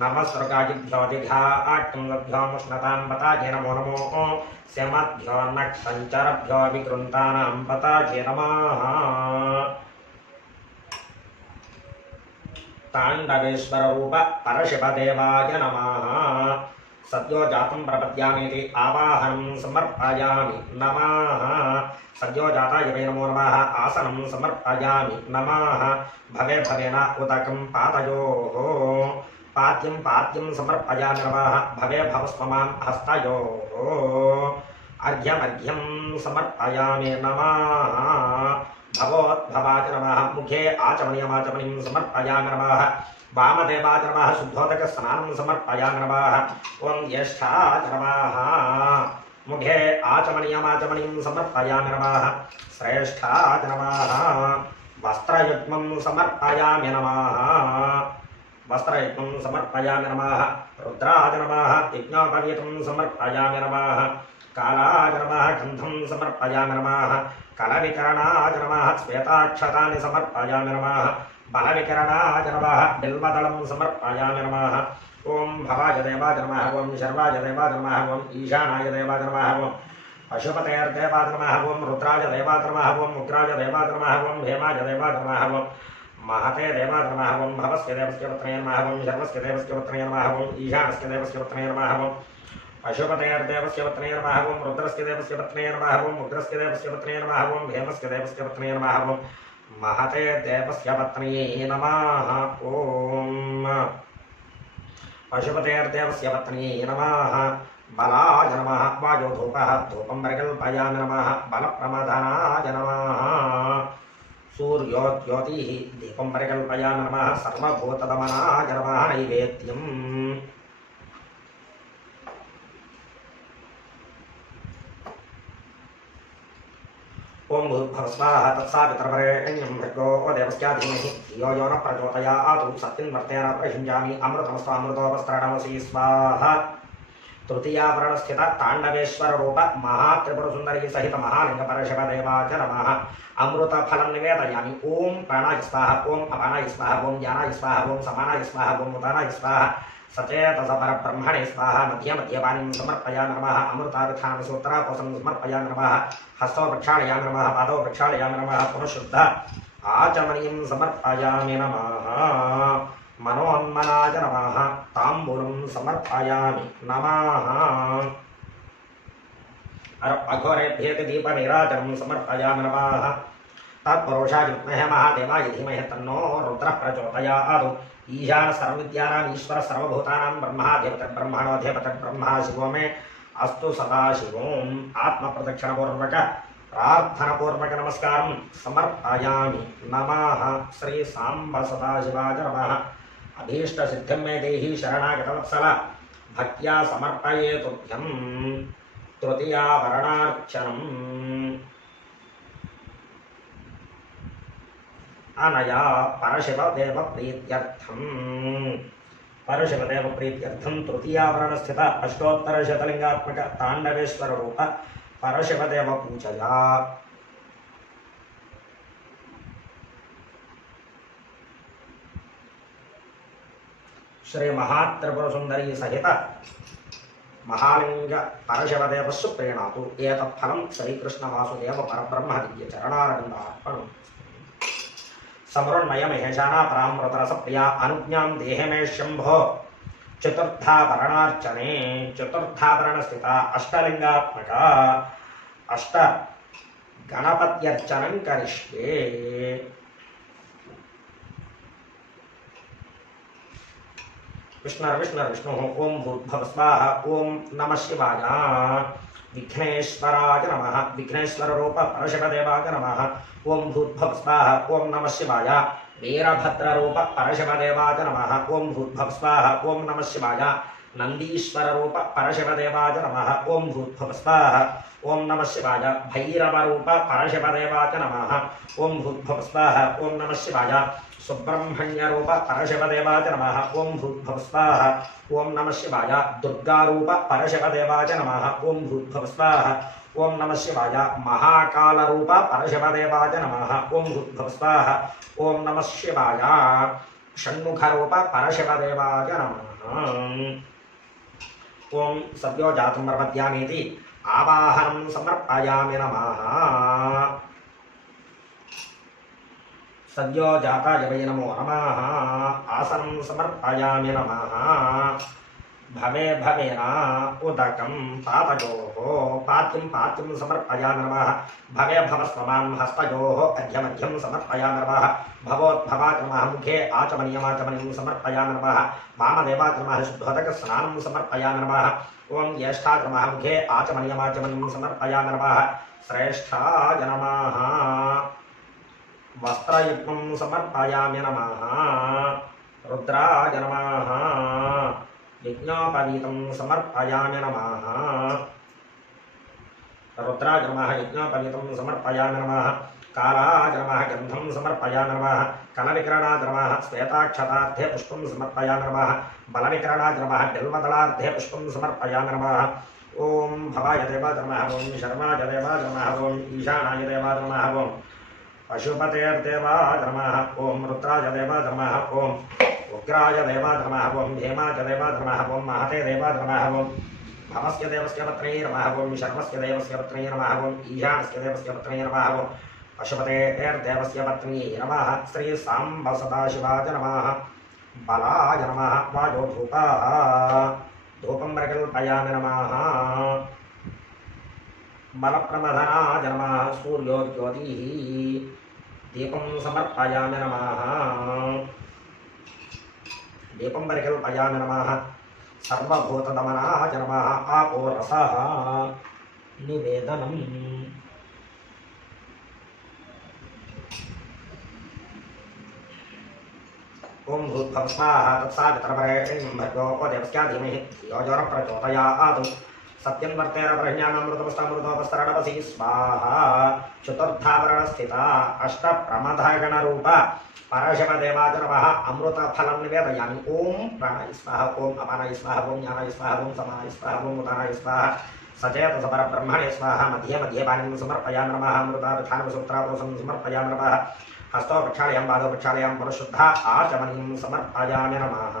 नमः स्वर्गादिभ्यो जिघाट्टुङ्गभ्यो मुष्णतां पताये नमो नमो स्यमद्भ्यो नक्सञ्चरभ्यो विकृन्तानां पताये नमः ताण्डवेश्वररूप परशिवदेवाय नमः सद्यो जातं प्रपद्यामीति आवाहनं समर्पयामि नमः सद्यो जाताय वै नमो नमः आसनं समर्पयामि नमः भवे भवेन उदकं पादयोः पाद्यं समर्पयामि नमः भवे भवस्वमां हस्तयोः अर्घ्यमर्घ्यं समर्पयामि नमः भवोद्भवाय नमः मुखे आचमनीयमाचमनीं समर्पयामि नमः वामदेवाय नमः शुद्धोदकस्नानं समर्पयामि नमः ओं ज्येष्ठाय नमः मुखे आचमनीयमाचमनीं समर्पयामि नमः श्रेष्ठाय नमः वस्त्रयुग्मं समर्पयामि नमः वस्त्रयुग्मं समर्पयामि नमः रुद्राय नमः यज्ञोपवीतं समर्पयामि नमः कालाय नमः गन्धं समर्पयामि नमः कलविकरणाय नमः श्वेताक्षतानि समर्पयामि नमः బలవికరణాయ నమః బిల్వదళం సమర్పయామి నమః ఓం భవాయ దేవాయ నమః ఓం శర్వాయ దేవాయ నమః ఓం ఈశానాయ దేవాయ నమః ఓం పశుపతేర్దేవాయ నమః ఓం రుద్రాయ దేవాయ నమః ఓం ఉగ్రాయ దేవాయ నమః ఓం భీమాయ దేవాయ నమః ఓం महते देवाय नमः ओं भवस्य देवस्य पुत्रये नमः ओं शर्वस्य देवस्य पुत्रये नमः ओं ईशानस्य देवस्य पुत्रये नमः ओं पशुपतेर्देवस्य पुत्रये नमः ओं रुद्रस्य देवस्य पुत्रये नमः ओं उग्रस्य देवस्य पुत्रये नमः ओं भीमस्य देवस्य पुत्रये नमः ओं महते देवस्य पुत्रये नमः ओं पशुपतेर्देवस्य पुत्रये नमः बलाय नमः वायुधूपः धूपं परिकल्पयामि नमः बलप्रमदनाय नमः सूर्योद्योति दीपं परिकल्पयामि नमः सर्वभूतदमनाय नमः नैवेद्यम् ओं भूर्भुवः स्वाहा तत्सवितुर्वरेण्यं भर्गो देवस्य धीमहि धियो यो नः प्रचोदयात् सत्यन्वर्तेन प्रयुञ्जामि अमृतमस्त्वामृतोपस्त्रमसि स्वाहा तृतीयावरणस्थित ताण्डवेश्वर रूप महात्रिपुरसुन्दरी सहित महालिंग परशिवदेवाय नमः अमृतफलं निवेदयामि ओं प्राणाय स्वाहा ओं अपानाय स्वाहा ओं ज्ञानाय स्वाहा ओं समानाय स्वाहा ओं उदानाय स्वाहा सचेतस परब्रह्मणे स्वाहा मध्ये मध्ये पानीं समर्पयामि नमः अमृताभिधानं सूत्रापोषं समर्पयामि नमः हस्तौ प्रक्षालयामि नमः पादौ प्रक्षालयामि नमः पुनः शुद्ध आचमनीं समर्पयामि नमः मनोन्मनाय नमः ताम्बूलं समर्पयामि नमः अघोरेभ्येति दीपनीराजनं समर्पयामि नमः तत्पुरुषाय विद्महे महादेवाय धीमहि तन्नो रुद्रः प्रचोदयात् ईशान सर्वविद्यानाम् ईश्वर सर्वभूतानां ब्रह्माधिपतिर्ब्रह्मा शिवो मे अस्तु सदाशिवोम् आत्मप्रदक्षिणपूर्वक प्रार्थनापूर्वक नमस्कारं समर्पयामि नमः श्री सांब सदाशिवाय नमः अभीष्टसिद्धिं मे देहि शरणागतवत्सल भक्त्या समर्पये तुभ्यं तृतीयावरणार्चनम् अनया परशिवदेवप्रीत्यर्थं तृतीयावरणस्थित अष्टोत्तरशतलिंगात्मक ताण्डवेश्वर रूप परशिवदेव पूजया श्री महात्रिपुरसुन्दरी सहित महालिंग परशिवदेवस्य प्रेणातु एतत् फलं श्रीकृष्णवासुदेव परब्रह्म दिव्यचरणारविन्दार्पणम् समृण्मय महेशाना परामृतरसप्रिया अनुज्ञां देहे मे शंभो चतुर्थाभरणार्चने चतुर्थाभरणस्थिता अष्टलिंगात्मक अष्ट गणपत्यर्चनं करिष्ये विष्णु ओं भूर्भुवः स्वाहा ओं नमः शिवाय विघ्नेश्वराय नमः विघ्नेश्वर रूप परशिवदेवाय नमः ओं भूर्भुवः स्वाहा ओं नमः शिवाय वीरभद्र रूप परशिवदेवाय नमः ओं भूर्भुवः स्वाहा ओं नमः शिवाय नंदीश्वर रूप परशिवदेवाय नमः ओं भूर्भुवः स्वाहा ओं नमः शिवाय भैरव रूप परशिवदेवाय नमः ओं भूर्भुवः स्वाहा ओं नमः शिवाय सुब्रह्मण्य रूप परशिवदेवाय नमः ओं भूर्भुवः स्वाहा ओं नमः शिवाय दुर्गा रूप परशिवदेवाय नमः ओं भूर्भुवः स्वाहा ओं नमः शिवाय महाकाल रूप परशिवदेवाय नमः ओं भूर्भुवः स्वाहा ओं नमः शिवाय षण्मुख रूप परशिवदेवाय नमः ओं सद्यो जातं प्रपद्यामीति आवाहनं समर्पयामि नमः सद्यो जाताय वै नमो नमः आसनं समर्पयामि नमः भवे भवेना उदकं पादयोः पाद्यं समर्पयामि नमः भवे भवस्वमान् हस्तयोः अर्घ्यमर्घ्यं समर्पयामि नमः भवोद्भवाय नमः मुखे आचमनीयमाचमनीयं समर्पयामि नमः वामदेवाय नमः शुद्धोदकस्नानं समर्पयामि नमः ओं ज्येष्ठाय नमः मुखे आचमनीयमाचमनीयं समर्पयामि नमः श्रेष्ठाय नमः वस्त्रयुग्मं समर्पयामि नमः रुद्राय नमः यज्ञोपवीतं समर्पयामि नमः रुद्राय नमः यज्ञोपवीतं समर्पयामि नमः कालाय नमः गन्धं समर्पयामि नमः कलविकरणाय नमः श्वेताक्षतार्थे पुष्पं समर्पयामि नमः बलविकरणाय नमः बिल्वदलार्थे पुष्पं समर्पयामि नमः ओं भवाय देवाय नमः ओं शर्माय देवाय नमः ओं ईशानाय देवाय नमः ओं पशुपतेर्देवाय नमः ओम रुद्राय देवाय नमः ओम उग्राय देवाय नमः ओम भीमाय देवाय नमः ओम महते देवाय नमः ओम भवस्य देवस्य पत्न्यै नमः ओम शर्वस्य देवस्य पत्न्यै नमः ओम ईशानस्य देवस्य पत्न्यै नमः ओम पशुपतेर्देवस्य पत्न्यै नमः श्री सांब सदाशिवाय नमः बलाय नमः वायोधूपः धूपं प्रकल्पयामि नमः बलप्रमथनाय नमः सूर्योज्योतिः दीपं समर्पयामि नमः दीपं परिकल्पयामि नमः सर्वभूतदमनाय नमः आपो रसः निवेदनम् ओम भूर्भुवः स्वाहा तत्सवितुर्वरेण्यं भर्गो देवस्य धीमहि धियो यो नः प्रचोदयात् सत्यं वर्तेरब्रह्म्यामृतमस्तामृतोपस्तरणवसी स्वाहा चतुर्थावरणस्थिता अष्टप्रमथगणरूप परशिवदेवाय नमः अमृतफलं निवेदयामि ओम प्राणाय स्वाहा ओम अपानाय स्वाहा ओम ज्ञानाय स्वाहा ओम समानाय स्वाहा ओम उदानाय स्वाहा सचेतसपरब्रह्मणे स्वाहा मध्ये मध्ये पाणिं समर्पयामि नमः अमृताभिधानसूत्रापोषं समर्पयामि नमः हस्तो प्रक्षालयां पादौ प्रक्षालयां पुनः आचमनीं समर्पयामि नमः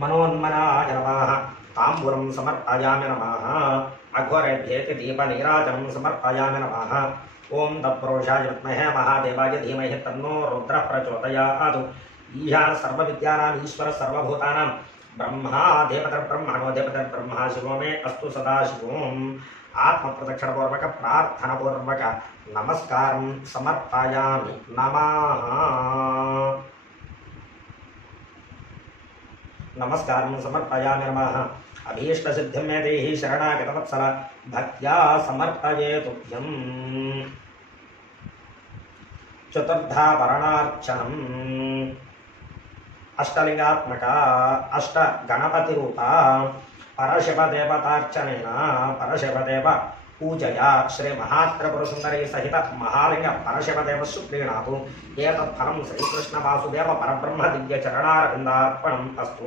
मनोन्मनाय नमः ताम्बूलं समर्पयामि नमः अघोरेभ्येति दीपनीराजनं समर्पयामि नमः ओम तत्पुरुषाय विद्महे महादेवाय धीमहि तन्नो रुद्रः प्रचोदयात् ईशान सर्वविद्यानां ईश्वर सर्वभूतानां ब्रह्मा देवतर्ब्रह्मणो देवतर्ब्रह्मा शिवो मे अस्तु सदाशिवों आत्मप्रदक्षिणपूर्वक प्रार्थनापूर्वक नमस्कारं समर्पयामि नमः नमस्कारं समर्पयामि नमः अभीष्टसिद्धिं मे देहि शरणागतवत्सल भक्त्या समर्पये तुभ्यं चतुर्धावरणार्चनम् अष्टलिंगात्मक अष्टगणपतिरूपा परशिवदेवतार्चनेन परशिवदेव पूजया श्री महात्रिपुरसुंदरी सहित महालिंग परशिवदेव सुप्रीणातु एतत्फलं श्रीकृष्णवासुदेव परब्रह्म दिव्यचरणारविन्दार्पणम् अस्तु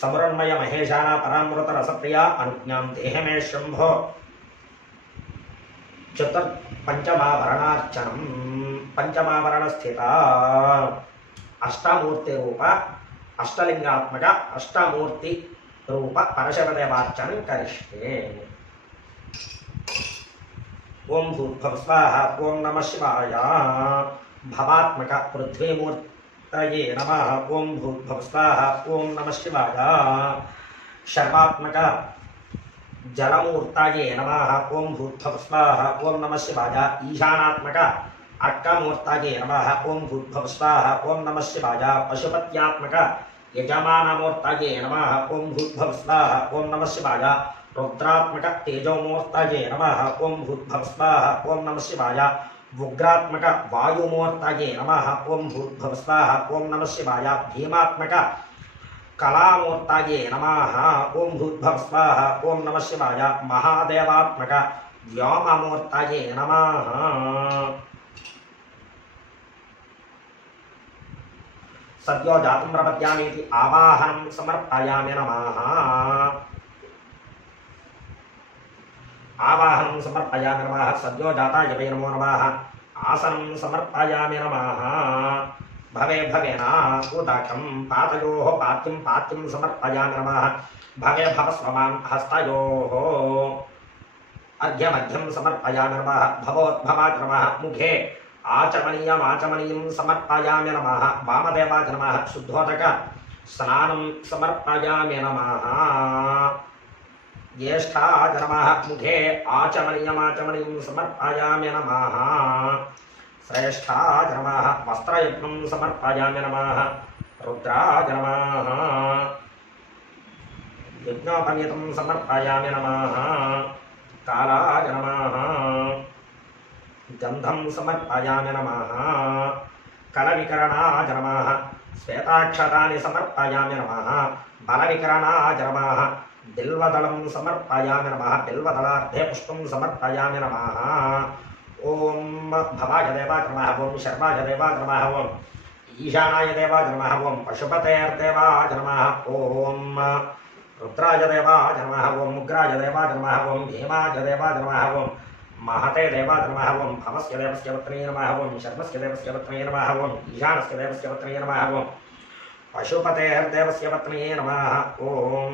समृन्मय महेशाना परामृत रसप्रिया अनुज्ञां देह मे शंभो चतुर्पंचमावरणार्चनम् पंचमावरणस्थिता अष्टमूर्ति रूप अष्टलिंगात्मक अष्टमूर्ति रूप परशिवदेवार्चनं करिष्ये ओम भूर्भुवः स्वाहा ओम नमः शिवाय भवात्मक पृथ्वीमूर्तये नमः ओम भूर्भुवः स्वाहा ओम नमः शिवाय शर्वात्मक जलमूर्तये नमः ओम भूर्भुवः स्वाहा ओम नमः शिवाय ईशानात्मक अट्टमूर्तये नमः ओम भूर्भुवः स्वाहा ओम नमः शिवाय पशुपत्यात्मक यजमानमूर्तये नमः ओम भूर्भुवः स्वाहा ओम नमः शिवाय रुद्रात्मक तेजोमूर्तये नमः ओम भूर्भुवः स्वाहा ओम नमः शिवाय उग्रात्मक वायुमूर्तये नमः ओम भूर्भुवः स्वाहा ओम नमः शिवाय भीमात्मक कलामूर्तये नमः ओम भूर्भुवः स्वाहा ओम नमः शिवाय महादेवात्मक व्योममूर्तये नमः सद्यो जातं प्रपद्यामीति आवाहनं समर्पयामि नमः आवाहनं समर्पयामि नमः सद्यो जाताय वै नमो नमः आसनं समर्पयामि नमः भवे भवेना उदकं पातयोः पात्यं समर्पयामि नमः भवे भवस्वमान् हस्तयोः अर्घ्यमर्घ्यं समर्पयामि नमः भवोद्भवाय नमः मुखे आचमनीयं समर्पयामि नमः वामदेवाय नमः शुद्धोदक स्नानं समर्पयामि नमः ज्येष्ठाय नमः मुखे आचमनीयं समर्पयामि नमः श्रेष्ठाय नमः वस्त्रयज्ञं समर्पयामि नमः रुद्राय नमः यज्ञोपनीतं समर्पयामि नमः कालाय नमः गंधं समर्पयामि नमः कलविकरणाय नमः श्वेताक्षतानि समर्पयामि नमः बलविकरणाय नमः बिल्वदलं समर्पयामि नमः बिल्वदलार्धे पुष्पं समर्पयामि नमः ओम भवाय देवाय नमः ओम शर्वाय देवाय नमः ओम ईशानाय देवाय नमः ओम पशुपतेर्देवाय नमः ओम रुद्राय देवाय नमः ओं उग्राय देवाय नमः ओं भीमाय देवाय नमः ओं महते देवाय नमः ओं भवस्य देवस्य पत्न्यै नमः ओं शर्मस्य देवस्य पत्न्यै नमः ओं ईशानस्य देवस्य पत्न्यै नमः ओं पशुपतेर्देवस्य पत्न्यै नमः ओं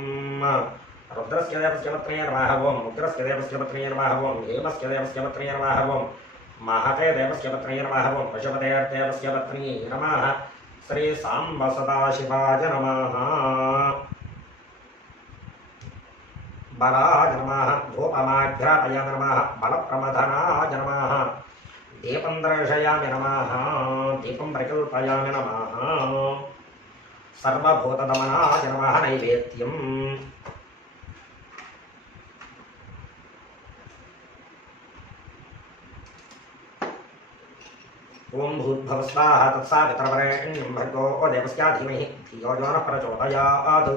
रुद्रस्य देवस्य पत्न्यै नमः ओं उग्रस्य देवस्य पत्न्यै नमः ओं भीमस्य देवस्य पत्न्यै नमः ओं महते देवस्य पत्न्यै नमः ओं पशुपतेर्देवस्य पत्न्यै नमः श्री सांब सदाशिवाय नमः बलाय नमः धूपमाघ्रापयामि नमः बलप्रमथनाय नमः दीपं दर्शयामि नमः दीपं प्रकल्पयामि नमः सर्वभूतदमनाय नमः नैवेद्यम् ओं भूर्भुवस्वाहा तत्सवितुर्वरेण्यं भर्गो देवस्य धीमहि धियो यो नः प्रचोदयात्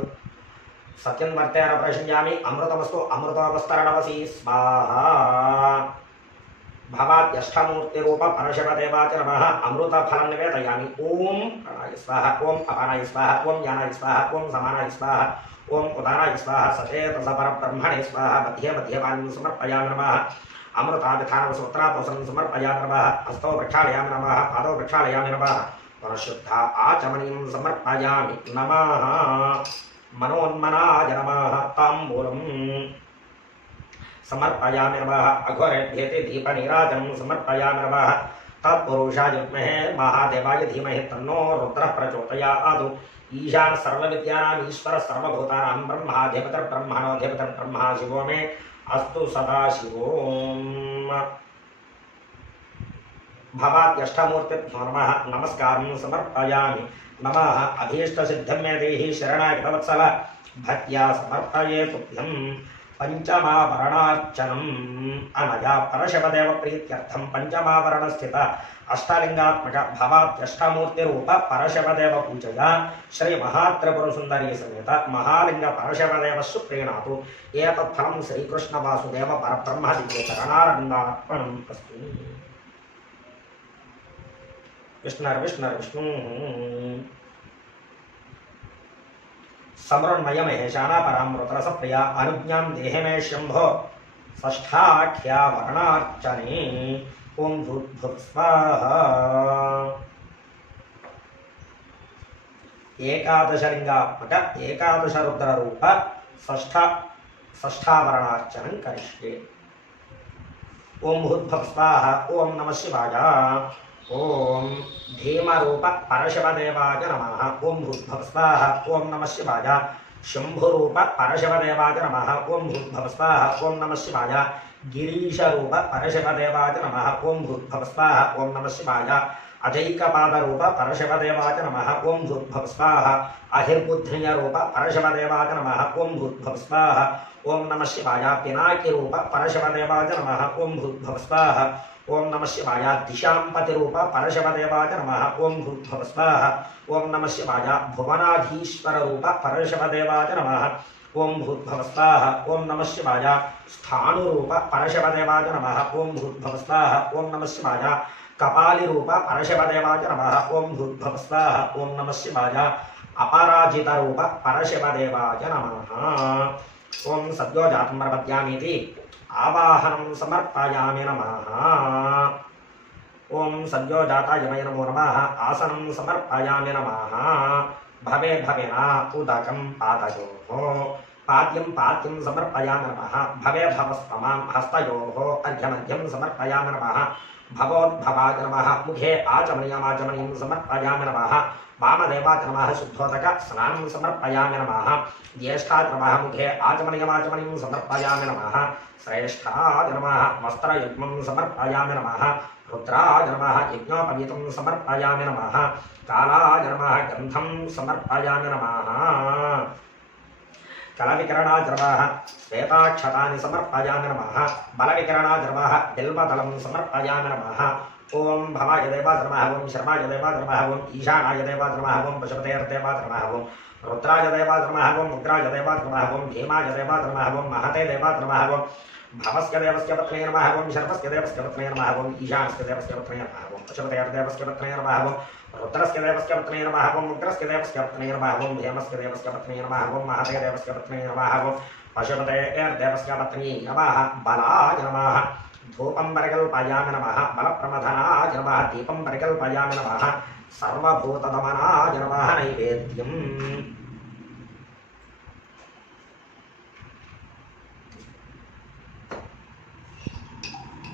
सत्यं वर्तेन प्रशंयामि अमृतमस्तु अमृतोपस्तरणवसी स्वाहा भवाद्यष्टमूर्तिरूप परशिवदेवाय नमः अमृतफलं निवेदयामि ओं प्राणाय स्वाहा ओं अपानाय स्वाहा ओं ज्ञानाय स्वाहा ओं समानाय स्वाहा ओं उदानाय स्वाहा सचेतसपरब्रह्मणे स्वाहा मध्ये मध्ये वायुं समर्पयामि नमः अमृताभिधानसूत्रापोषणं समर्पयामि नमः हस्तौ प्रक्षालयामि नमः पादौ प्रक्षालयामि नमः परशुद्धा आचमनीं समर्पयामि नमः मनोन्मनाय नमः ताम्बूलं समर्पयामि नमः अघोरेभ्येति दीपनीराजनं समर्पयामि नमः तत्पुरुषाय विद्महे महादेवाय धीमहि तन्नो रुद्रः प्रचोदयात् ईशान सर्वविद्यानाम् ईश्वर सर्वभूतानां ब्रह्माधिपतिर्ब्रह्मणोऽधिपतिर्ब्रह्मा शिवो मे अस्तु सदाशिवों भवाद्यष्टमूर्तिभ्यो नमः नमस्कारं समर्पयामि नमः अभीष्टसिद्धिं मे देहि शरणागतवत्सल भक्त्या समर्पये तुभ्यं पंचमावरणार्चनम् अनया परशिवदेव प्रीत्यर्थं पंचमावरणस्थित अष्टलिंगात्मक भवाद्यष्टमूर्तिरूप परशिवदेव पूजया श्री महात्रिपुरसुन्दरी समेत महालिंग परशिवदेव सुप्रीणातु एतत्फलं श्रीकृष्णवासुदेव परब्रह्म दिव्यचरणारविन्दार्पणम् अस्तु विष्णु समृन्मय महेशाना परामृतरसप्रिया अनुज्ञां देहि मे शंभो षष्ठाख्या वर्णार्चने ओं भूर्भुवस्वाहा एकादशलिंगात्मक एकादश रुद्ररूप षष्ठावरणार्चनं करिष्ये ओं भूर्भुवस्वाहा ओं नमः शिवाय ओं धीमरूप परशिवदेवाय नमः ओं भूर्भुवस्वाहा ओं नमः शिवाय शंभुरूप परशिवदेवाय नमः ओं भूर्भुवस्वाहा ओं नमः शिवाय गिरीशरूप परशिवदेवाय नमः ओं भूर्भुवस्वाहा ओं नमः शिवाय अजैकपादरूप परशिवदेवाय नमः ओं भूर्भुवस्वाहा अहिर्बुद्धियूप परशिवदेवाय नमः ओं भूर्भुवस्वाहा ओं नमः शिवाय पिनाकिरूप परशिवदेवाय नमः ओं भूर्भुवस्वाहा ओं नमः शिवाय दिशांपतिरूप परशिवदेवाय नमः ओं भूर्भुवस्वाहा ओं नमः शिवाय भुवनाधीश्वररूप परशिवदेवाय नमः ओं भूर्भुवस्वाहा ओं नमः शिवाय स्थाणुरूप परशिवदेवाय नमः ओं भूर्भुवस्वाहा ओं नमः शिवाय कपालिरूप परशिवदेवाय नमः ओं भूर्भुवस्वाहा ओं नमः शिवाय अपराजितरूप परशिवदेवाय नमः ओं सद्योजातं प्रपद्यामीति आवाहनं समर्पयामि नमः ओं सद्योजाताय वै नमो नमः आसनं समर्पयामि नमः भवे भवेना उदकं पादयोः पाद्यं समर्पयामि नमः भवे भवस्तमां हस्तयोः अर्घ्यमर्घ्यं समर्पयामि नमः भवोद्भवाय नमः मुखे आचमनीयं समर्पयामि नमः वामदेवाय नमः शुद्धोदक स्नानं समर्पयामि नमः ज्येष्ठाय नमः मुखे आचमनीयं समर्पयामि नमः श्रेष्ठाय नमः वस्त्रयुग्मं समर्पयामि नमः रुद्राय नमः यज्ञोपवीतं समर्पयामि नमः कालाय नमः गन्धं समर्पयामि नमः कलविकरणाय नमः श्वेताक्षतानि समर्पयामि नमः बलविकरणाय नमः बिल्वदलं समर्पयामि नमः ओं भवाय देवाय नमः ओं शर्माय देवाय नमः ओं ईशानाय देवाय नमः ओं पशुपतेर्देवाय नमः ओं रुद्राय देवाय नमः ओं उग्राय देवाय नमः ओं भीमाय देवाय नमः ओं महते देवाय नमः ओं भवस्य देवस्य पत्न्यै नमः ओं शर्मस्य देवस्य पत्न्यै नमः ओं ईशानस्य देवस्य पत्न्यै नमः ओं पशुपतेर्देवस्य पत्न्यै नमः ओं रुद्रस्य देवस्य पत्न्यै नमः ओं उग्रस्य देवस्य पत्न्यै नमः ओं भीमस्य देवस्य पत्न्यै नमः ओं महते देवस्य पत्न्यै नमः ओं पशुपतेर्देवस्य पत्न्यै नमः बलाय नमः धूपं परिकल्पयामि नमः बलप्रमथनाय नमः दीपं परिकल्पयामि नमः सर्वभूतदमनाय नमः नैवेद्यम्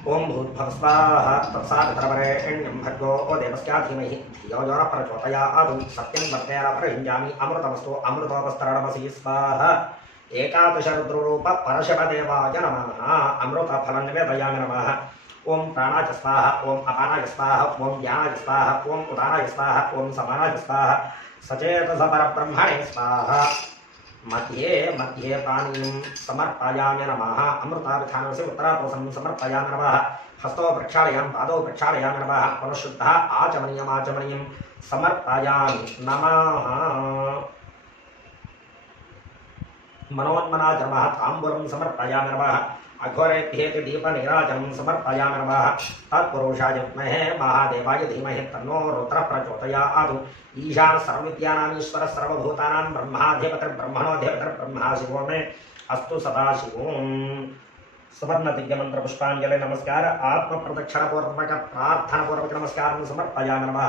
ओं भूर्भुवस्वाहा तत्सवितुर्वरेण्यं भर्गो देवस्य धीमहि धियो यो नः प्रचोदयात् सत्यं वर्तेरपरिञ्जामि अमृतमस्तु अमृतोपस्तरणमसि स्वाहा एकादशरुद्ररूप परशिवदेवाय नमः अमृतफलं निवेदयामि नमः ओं प्राणाय स्वाहा ओं अपानाय स्वाहा ओं ज्ञानाय स्वाहा ओं उदानाय स्वाहा ओं समानाय स्वाहा सचेतसपरब्रह्मणे स्वाहा मध्ये मध्ये पानीयं समर्पयामि नमः अमृताभिधानस्य उत्तरापुरुषं समर्पयामि नमः हस्तो प्रक्षालयामि पादौ प्रक्षालयामि नमः पुनः आचमनीयं समर्पयामि नमः मनोन्मनाय नमः ताम्बूलं समर्पयामि नमः अघोरेभ्येति दीपनीराजनं समर्पयामि नमः तत्पुरुषाय विद्महे महादेवाय धीमहि तन्नो रुद्रः प्रचोदयात् ईशान सर्वविद्यानामीश्वर सर्वभूतानां ब्रह्माधिपतिर्ब्रह्मणोऽधिपतिर्ब्रह्मा शिवो मे अस्तु सदाशिवों सुवर्णदिव्यमंत्र पुष्पांजलि नमस्कार आत्मप्रदक्षिणपूर्वक प्रार्थनापूर्वक नमस्कार समर्पयामि नमः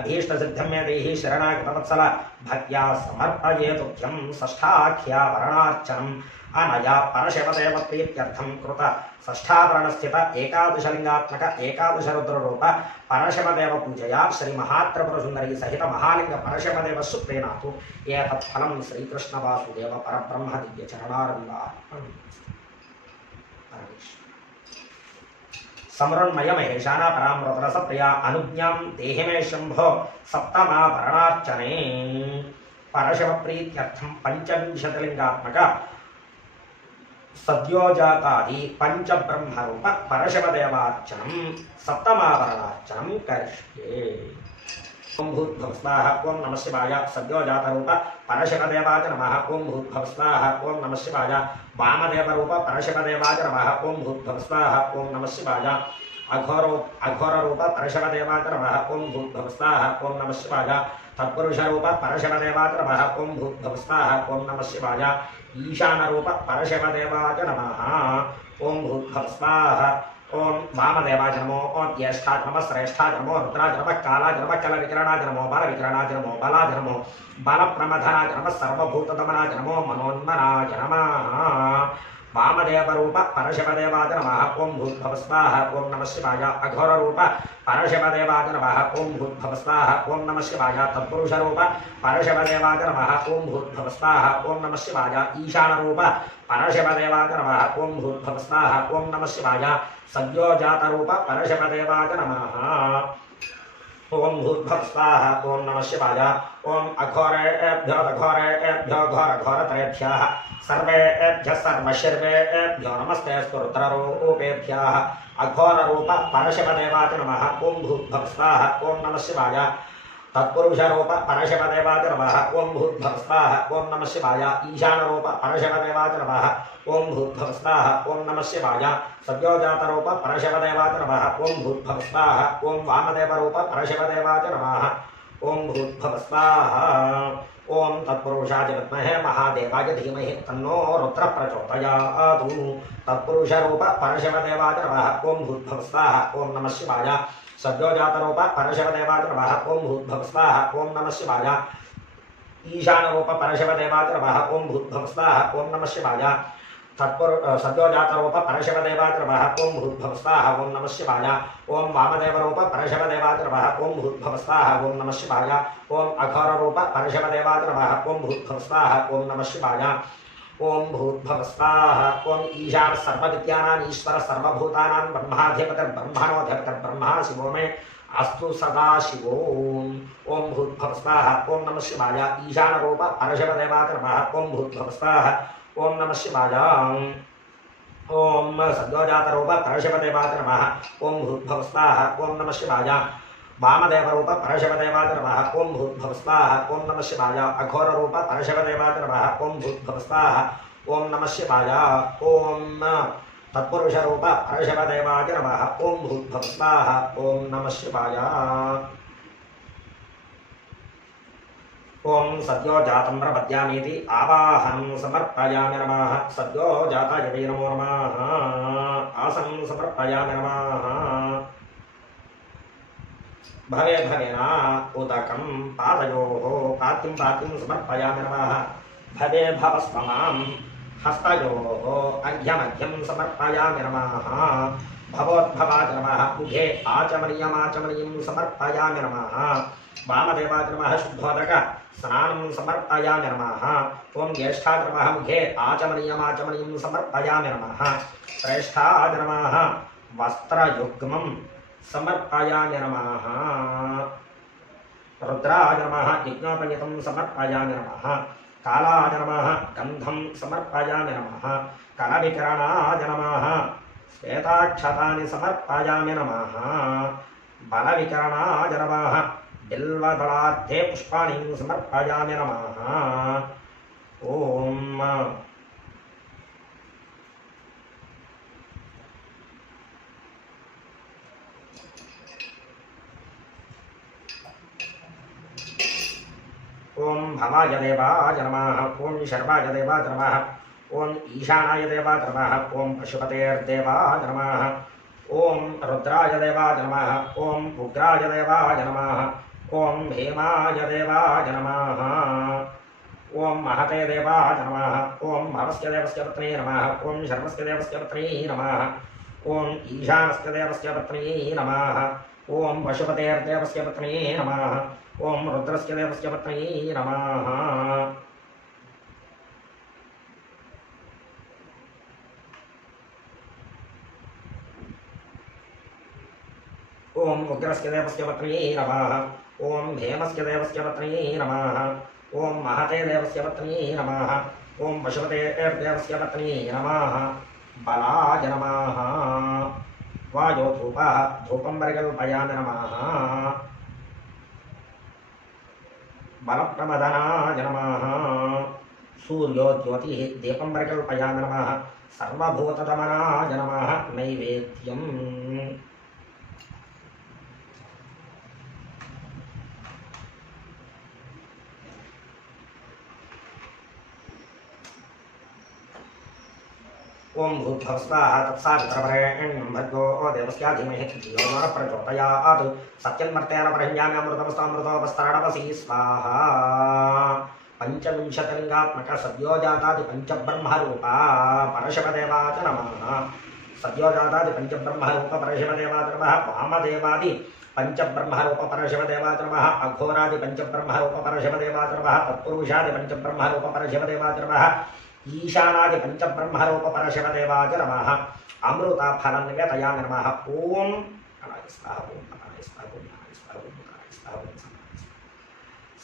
अभीष्टसिद्धिं मे देहि शरणागतवत्सल भक्त्या समर्पये तुभ्यं षष्ठाख्यावरणार्चनम् अनया परशिवदेवप्रीत्यर्थं कृत षष्ठावरणस्थित एकादशलिंगात्मक एकादशरुद्ररूप परशिवदेव पूजया श्री महात्रिपुरसुंदरी सहित महालिंग परशिवदेव सुप्रेणातु एतत्फलं श्रीकृष्णवासुदेव परब्रह्म दिव्यचरणारविन्दार्पणम् समृन्मय महेशाना परामृतरसप्रिया अनुज्ञां देहि मे शंभो सप्तमाभरणार्चने परशिवप्रीत्यर्थं पंचविंशतिलिंगात्मक सद्योजातादि पंचब्रह्मरूप परशिवदेवार्चनं सप्तमाभरणार्चनं करिष्ये ओं भूर्भुवस्वाहा ओं नमः शिवाय सद्योजातरूप परशिवदेवाय नमः ओं भूर्भुवस्वाहा ओं नमः शिवाय वामदेवरूप परशिवदेवाय नमः ओं भूर्भुवस्वाहा ओं नमः शिवाय अघोररूप परशिवदेवाय नमः ओं भूर्भुवस्वाहा ओं नमः शिवाय तत्पुरुषरूप परशिवदेवाय नमः ओं भूर्भुवस्वाहा ओं नमः शिवाय ईशानरूप परशिवदेवाय नमः ओं भूर्भुवस्वाहा ओं वामदेवाय नमो ओं ज्येष्ठाय नमः श्रेष्ठाय नमो रुद्राय नमः कालाय नमः कलविकिरणाय नमो बलविकिरणाय नमो बलाय नमो बलप्रमथनाय नमः सर्वभूतदमनाय नमो मनोन्मनाय नमः वामदेवरूप परशिवदेवाय नमः ओं भूर्भुवस्वाहा ओं नमः शिवाय अघोररूप परशिवदेवाय नमः ओं भूर्भुवस्वाहा ओं नमः शिवाय तत्पुरुषरूप परशिवदेवाय नमः ओं भूर्भुवस्वाहा ओं नमः शिवाय ईशानरूप परशिवदेवाय नमः ओं भूर्भुवस्वाहा ओं नमः शिवाय सद्योजातरूप परशिवदेवाय नमः ओं भूर्भुवस्वाहा ओं नमः शिवाय ओं अघोरेभ्यो घोरघोरतरेभ्यः सर्वेभ्यः सर्वशर्वेभ्यो नमस्तेऽस्तु रुद्ररूपेभ्यः अघोररूप परशिवदेवाय नमः ओं भूर्भुवस्वाहा ओं नमः शिवाय तत्पुरुषरूप परशिवदेवाय नमः ओं भूर्भुवस्वाहा ओं नमः शिवाय ईशानरूप परशिवदेवाय नमः ओं भूर्भुवस्वाहा ओं नमः शिवाय सद्योजातरूप परशिवदेवाय नमः ओं भूर्भुवस्वाहा ओं वामदेवरूप परशिवदेवाय नमः ओं भूर्भुवस्वाहा ओं तत्पुरुषाय विद्महे महादेवाय धीमहि तन्नो रुद्रः प्रचोदयात् तत्पुरुषरूप परशिवदेवाय नमः ओं भूर्भुवस्वाहा ओं नमः शिवाय सद्योजातरूप परशिवदेवाय नमः ओं भूर्भुवस्वाहा ओं नमः शिवाय ईशानरूप परशिवदेवाय नमः ओं भूर्भुवस्वाहा ओं नमः शिवाय सद्योजातरूप परशिवदेवाय नमः ओं भूर्भुवस्वाहा ओं नमः शिवाय ओं वामदेवरूप परशिवदेवाय नमः ओं भूर्भुवस्वाहा ओं नमः शिवाय ओं अघोररूप परशिवदेवाय नमः ओं भूर्भुवस्वाहा ओं नमः शिवाय ओं भूर्भुवस्वाहा ओं ईशान सर्वविद्यानां ईश्वर सर्वभूतानां ब्रह्माधिपतिर्ब्रह्मणोऽधिपतिर्ब्रह्मा शिवो मे अस्तु सदाशिवों ओं भूर्भुवस्वाहा ओं नमः शिवाय ईशानरूप परशिवदेवाय नमः ओं भूर्भुवस्वाहा ओं नमः शिवाय ओं सद्योजातरूप परशिवदेवाय नमः ओं भूर्भुवस्वाहा ओं नमः शिवाय वामदेवरूप परशिवदेवाय नमः ओं भूर्भुवस्वाहा ओं नमः शिवाय अघोररूप परशिवदेवाय नमः ओं भूर्भुवस्वाहा ओं नमः शिवाय ओं तत्पुरुषरूप परशिवदेवाय नमः ओं भूर्भुवस्वाहा ओं नमः शिवाय ఓం సద్యో జాతం ప్రపద్యామీతి ఆవాహనం సమర్పయామి నమః. సద్యో జాతాయ వై నమో నమః. ఆసనం సమర్పయామి నమః. భవే భవేనా ఉదకం పాదయోః పాద్యం సమర్పయామి నమః. భవే భవస్వమాం హస్తయోః అర్ఘ్యమర్ఘ్యం సమర్పయామి నమః. భవోద్భవాయ నమః. ముఖే ఆచమనీయం సమర్పయామి నమః. వామదేవాయ నమః. శుద్ధోదక స్నానం సమర్పయామి నమః. ఓం జ్యేష్ఠాయ నమః. ముఖే ఆచమనీయం సమర్పయామి నమః. శ్రేష్ఠాయ నమః. వస్త్రయుగ్మం సమర్పయామి నమః. రుద్రాయ నమః. యజ్ఞోపయుతం సమర్పయామి నమః. కాలాయ నమః. గంధం సమర్పయామి నమః. కలవికరణాయ నమః. శ్వేతాక్షతాని సమర్పయామి నమః. బలవికరణాయ నమః. బిల్వదళార్థే పుష్పాణి సమర్పయామి నమః. ఓం ఓం భవాయ దేవాయ నమః. ఓం శర్వాయ దేవాయ నమః. ఓం ఈశానాయ దేవాయ నమః. ఓం పశుపతేర్దేవాయ నమః. ఓం రుద్రాయ దేవాయ నమః. ఓం ఉగ్రాయ దేవాయ నమః. ఓం భీమాయ దేవాయ నమః. ఓం మహతే దేవాయ నమః. ఓం భవస్య దేవస్య పత్నే నమః. ఓం శర్వస్య దేవస్య పత్నే నమః. ఓం ఈశానస్య దేవస్య పత్నే నమః. ఓం పశుపతేర్దేవస్య పత్నే నమః. ఓం రుద్రస్య దేవస్య పత్నే నమః. ఓం ఉగ్రస్య దేవస్య పత్నే నమః. ఓం భీమస్య దేవస్య పత్నే నమః. ఓం మహతే దేవస్య పత్నే నమః. ఓం పశుపతేర్దేవస్య పత్నే నమః. బలాయ నమః. వాయో ధూపః ధూపం పరికల్పయామి నమః. బలప్రమదనాయ నమః. సూర్యో జ్యోతి దీపం పరికల్పయామి నమః. సర్వభూతదమనాయ నమః. నైవేద్యం ఓం భూర్భువస్వాహ తత్సావిత్రవరేణ్యం భర్గో దేవస్య ధీమహి ధియో యో నః ప్రచోదయాత్. సత్యన్మర్తేన పరిహన్యామి అమృతమస్తామృతోపస్తరణవసి స్వాహా. పంచవింశతిలింగాత్మక సద్యోజాతాది పంచబ్రహ్మరూప పరశివదేవాయ నమః. సద్యోజాతాది పంచబ్రహ్మరూప పరశివదేవాయ నమః. వామదేవాది పంచబ్రహ్మరూప పరశివదేవాయ నమః. అఘోరాది పంచబ్రహ్మరూప పరశివదేవాయ నమః. తత్పురుషాది పంచబ్రహ్మరూప పరశివదేవాయ నమః. ఈశానాది పంచబ్రహ్మరూప పరశివదేవాయ నమః. అమృత ఫల నివేదయామి నమః. ఓం అనాయ స్వాహ. ఓం అనాయ స్వాహ. ఓం అనాయ స్వాహ. ఓం అనాయ స్వాహ. ఓం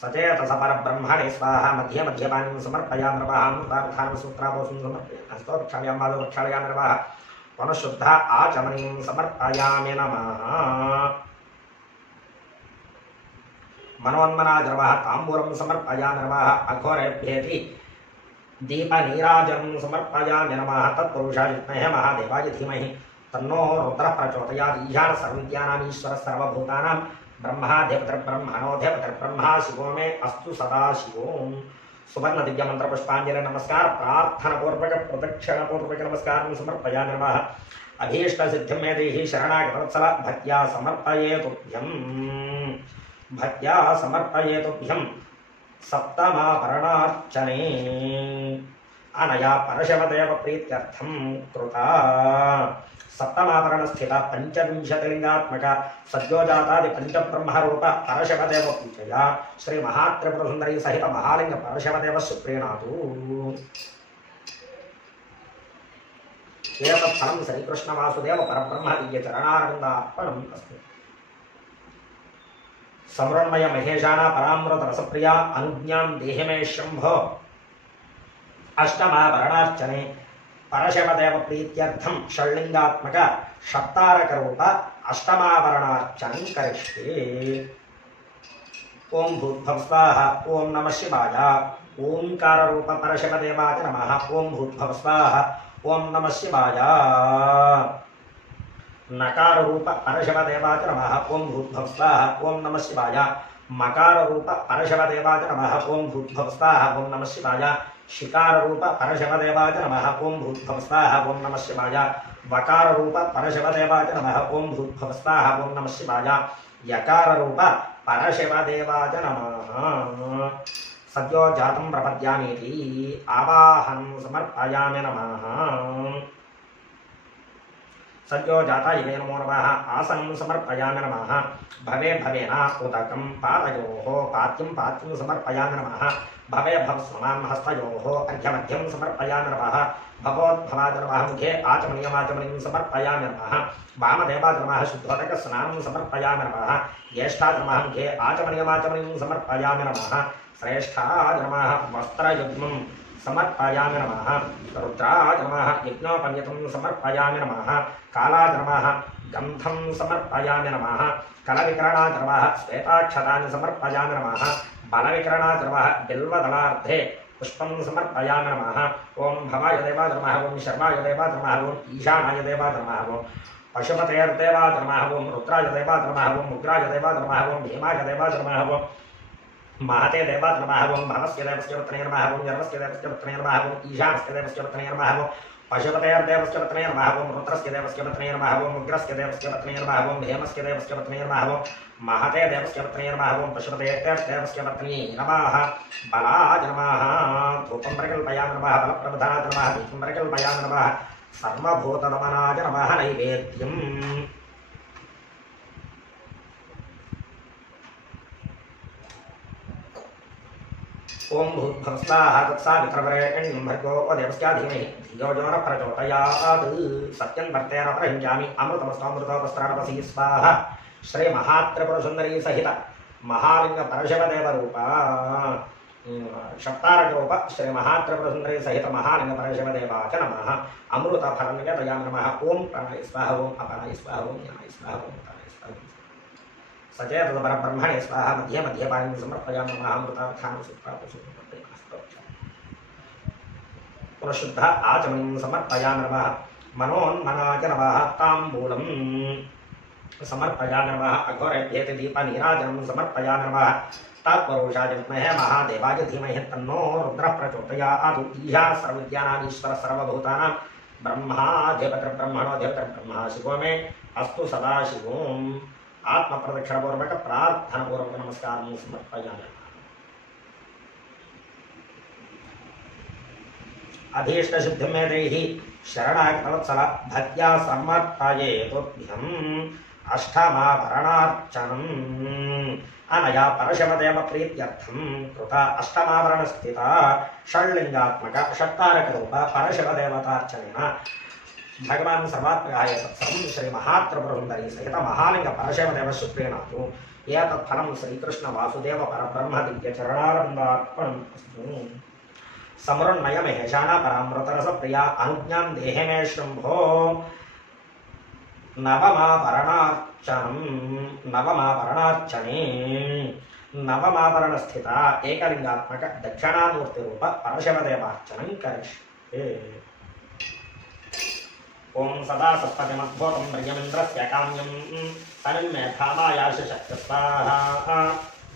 సచేతస పరబ్రహ్మణే స్వాహ. మధ్య మధ్యపానం సమర్పయామి నమః. అమృతార్థానం సూత్రాపోసం సమర్పయామి. హస్తో ప్రక్షాళయామి పాదో ప్రక్షాళయామి నమః. పునఃశుద్ధ ఆచమనీయం సమర్పయామి నమః. మనోన్మనాయ నమః. తాంబూలం సమర్పయామి నమః. అఘోరేభ్యేతి దీపనీరాజనం సమర్పయామి నమః. తత్పురుషాయ విద్మహే మహాదేవాయ ధీమహి తన్నో రుద్రః ప్రచోదయాత్. ఈశాన సర్వవిద్యానామీశ్వర సర్వభూతానాం బ్రహ్మాధిపతిర్బ్రహ్మణోధిపతిర్బ్రహ్మ శివో మే అస్తు సదాశివోం. సువర్ణ దివ్య మంత్ర పుష్పాంజలి నమస్కార ప్రార్థన పూర్వక ప్రదక్షిణ పూర్వక నమస్కారం సమర్పయామి నమః. అభీష్ట సిద్ధిం మే దేహి శరణాగతవత్సల భక్త్యా సమర్పయేతుభ్యం. భక్త్యా సమర్పయేతుభ్యం. సప్తమాభరణార్చనే అనయా పరశివదేవ ప్రీత్యర్థం కృత. సప్తమాభరణ స్థిత పంచవింశతిలింగాత్మక సద్యోజాతాది పంచబ్రహ్మరూప పరశివదేవ పూజయా శ్రీ మహాత్రిపుర సుందరీ సహిత మహాలింగ పరశివదేవ సుప్రీణాతు. ఏతత్ఫలం శ్రీకృష్ణ వాసుదేవ పరబ్రహ్మ దివ్య చరణారవిందార్పణం అస్తు. సమృన్మయ మహేశాన పరామృత రసప్రియా అనుజ్ఞాం దేహి మే శంభో. అష్టమాభరణార్చనే పరశివదేవ ప్రీత్యర్థం షడ్లింగాత్మక షట్తారక రూప అష్టమాభరణార్చనం కరిష్యే. ఓం భూద్భవస్వాహ. ఓం నమః శివాయ. ఓంకార రూప పరశివదేవాయ నమః. ఓం భూద్భవస్వాహ. ఓం నమః శివాయ. నకార రూప పరశివదేవాయ నమః. ఓం భూద్భవస్వాహ. ఓం నమః శివాయ. మకార రూప పరశవదేవాయ నమః ఓం భూద్భవస్తాః ఓం నమః శివాయ షికార రూప పరశవదేవాయ నమః ఓం భూద్భవస్తాః ఓం నమః శివాయ వకార రూప పరశవదేవాయ నమః ఓం భూద్భవస్తాః ఓం నమః శివాయ యకార రూప పరశివదేవాయ నమః సద్యో జాతం ప్రపద్యామీతి ఆవాహనం సమర్పయామి నమః సద్యో జాతాయ నమో నమః ఆసనం సమర్పయామి నమః భవే భవేన ఉదకం పాదయోః పాత్యం పాత్యం సమర్పయామి నమః భవే భవస్వమాం హస్తయోః అర్ఘ్యమధ్యం సమర్పయామి నమః భగవద్భవాయ నమః ముఖే ఆచమనీయమాచమనీయం సమర్పయామి నమః వామదేవాయ నమః శుద్ధోదక స్నానం సమర్పయామి నమః జ్యేష్ఠాయ నమః ముఖే ఆచమనీయమాచమనీయం సమర్పయామి నమః శ్రేష్ఠాయ నమః వస్త్రయుగ్మం సమర్పయామి నమః రుద్రాయ నమః యజ్ఞోపనియతం సమర్పయామి నమః కాలాయ నమః గంధం సమర్పయామి నమః కలవికరణాయ నమః శ్వేతాక్షతాన్ని సమర్పయామి నమః బలవికరణాయ నమః బిల్వదళార్ధే పుష్పం సమర్పయామి నమః ఓం భవాయ దేవాయ నమః ఓం శర్వాయ దేవాయ నమః ఓం ఈశానాయ దేవాయ నమః ఓం పశుపతేర్దేవాయ నమః ఓం రుద్రాయ దేవాయ నమః ఓం ఉగ్రాయ దేవాయ నమః ఓం భీమాయ దేవాయ నమః ఓం महते देवाय नमः ओं भवस्य देवस्य वत्ने नमः ओं जर्वस्य देवस्य वत्ने नमः ओं ईशानस्य देवस्य वत्ने नमः ओं पशुपतेर्देवस्य वत्ने नमः ओं रुद्रस्य देवस्य वत्ने नमः ओं उग्रस्य देवस्य वत्ने नमः ओं हेमस्य देवस्य वत्ने नमः ओं महते देवस्य वत्ने नमः ओं पशुपतेर्देवस्य वत्ने नमः बलाय नमः धूपं प्रकल्पयामि नमः बलप्रबधाय नमः दीपं प्रकल्पयामि नमः सर्वभूतदमनाय नमः नैवेद्यम् ओं भूद्भवस्ताः तत्सावित्रवरेण्यं भर्गो देवस्य धीमहि धियो यो न प्रचोदयात् सत्यं वर्तेन प्रयुञ्जामि अमृतमस्तमृतोपस्त्राणपसी स्वाहा श्री महात्रिपुरसुन्दरी सहित महालिंग परशिवदेवरूप सप्तारकरूप श्री महात्रिपुरसुन्दरी सहित महालिंग परशिवदेवाच नमः अमृतफलनिवेदयामि नमः ओं प्राणाय स्वाहा ओं अपानाय स्वाहा ओं ज्ञानाय स्वाहा ओं उदानाय स्वाहा सचेत परब्रह्मणे स्वाहा मध्ये मध्ये पाणिं समर्पयामि नमः अमृतार्थानं पुनः आचमनीं समर्पयामि नमः मनोन्मनाय नमः ताम्बूलं समर्पयामि नमः अघोरेभ्येति दीपनीराजनं समर्पयामि नमः तत्पुरुषाय विद्महे महादेवाय धीमहि तन्नो रुद्रः प्रचोदयात् ईशा सर्वविद्यानामीश्वर सर्वभूतानां ब्रह्माधिपतिर्ब्रह्मणोऽधिपतिर्ब्रह्मा शिवो मे अस्तु सदाशिवोम् आत्मप्रदक्षिणपूर्वक प्रार्थनापूर्वक नमस्कारं समर्पयामि अभीष्टसिद्धिं मे देहि शरणागतवत्सल भक्त्या समर्पयेतुभ्यम् अष्टमाभरणार्चनम् अनया परशवदेव प्रीत्यर्थं कृता अष्टमाभरणस्थिता षड्लिङ्गात्मक षट्तारकरूप परशवदेवतार्चनेन भगवान सर्वात्मकाय तत्सर्वं श्री महात्रिपुरसुन्दरी सहित महालिंग परशवदेवस्य प्रीणातु एतत्फलं श्रीकृष्ण वासुदेव परब्रह्म दिव्यचरणारविन्दार्पणम् अस्तु समृन्मय महेशाना परामृतरस प्रिया अनुज्ञां देहे मे शृम्भो नवमाभरणार्चने नवमाभरणस्थिता एकलिंगात्मक दक्षिणामूर्तिरूप परशिवदेवार्चनं करिष्ये ओं सदा सत्पतिमद्भूतं प्रियमिन्द्रस्य काम्यं तन्मेधामायाश शक्तिस्वाहा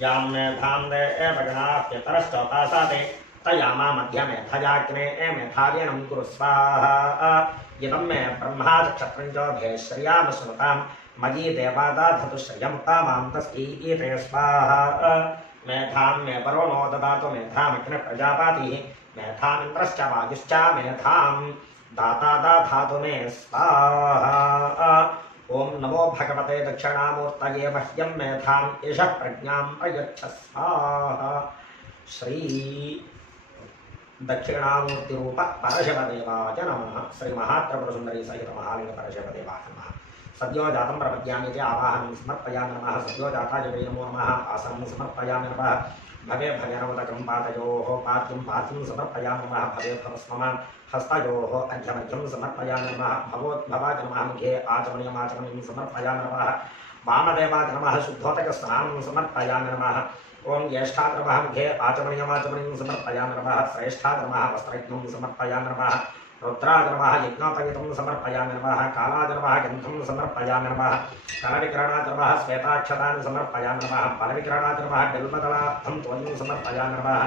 यां मेधां देवगणाप्यतरश्चोपासाते तयामा मध्यमेधयाग्ने मेधार्यणं कुरु स्वाहा इदं मे ब्रह्मा क्षत्रञ्जोभे श्रियाम स्मृतां मयि देवादाधतु श्रियमुत्तामां तस्कीते स्वाहा मेधां मे वरुणो ददातु मेधामग्ने प्रजापतिः मेधामिन्द्रश्च वायुश्च मेधां दाता दाधातु मे स्वाहा ओं नमो भगवते दक्षिणामूर्तये मह्यं मेधां एषः प्रज्ञां प्रयच्छ स्वाहा श्री दक्षिणामूर्तिरूप परशिवदेवाय नमः श्री महात्रिपुरसुन्दरी सहित महालिंग परशिवदेवाय नमः सद्यो जातं प्रपद्यामि च आवाहनं समर्पयामि नमः सद्यो जाताय वै नमो नमः आसनं समर्पयामि नमः भवे भवेनोदकं पातयोः पात्यं पात्यं समर्पयामि नमः भवे भवस्ममान् हस्तयोः अर्घ्यमर्घ्यं समर्पयामि नमः भवोद्भवाय नमः मुखे आचमनीयमाचमनीं समर्पयामि नमः वामदेवाय नमः शुद्धोदकस्नानं समर्पयामि नमः ओं ज्येष्ठाय नमः मुखे आचमनीयमाचमनीं समर्पयामि नमः श्रेष्ठाय नमः वस्त्रयज्ञं समर्पयामि नमः रुद्राय नमः यज्ञोपवीतं समर्पयामि नमः कालाय नमः गन्धं समर्पयामि नमः कलविकिरणाय नमः श्वेताक्षतानि समर्पयामि नमः फलविकिरणाय नमः बिल्वदलार्थं त्वयं समर्पयामि नमः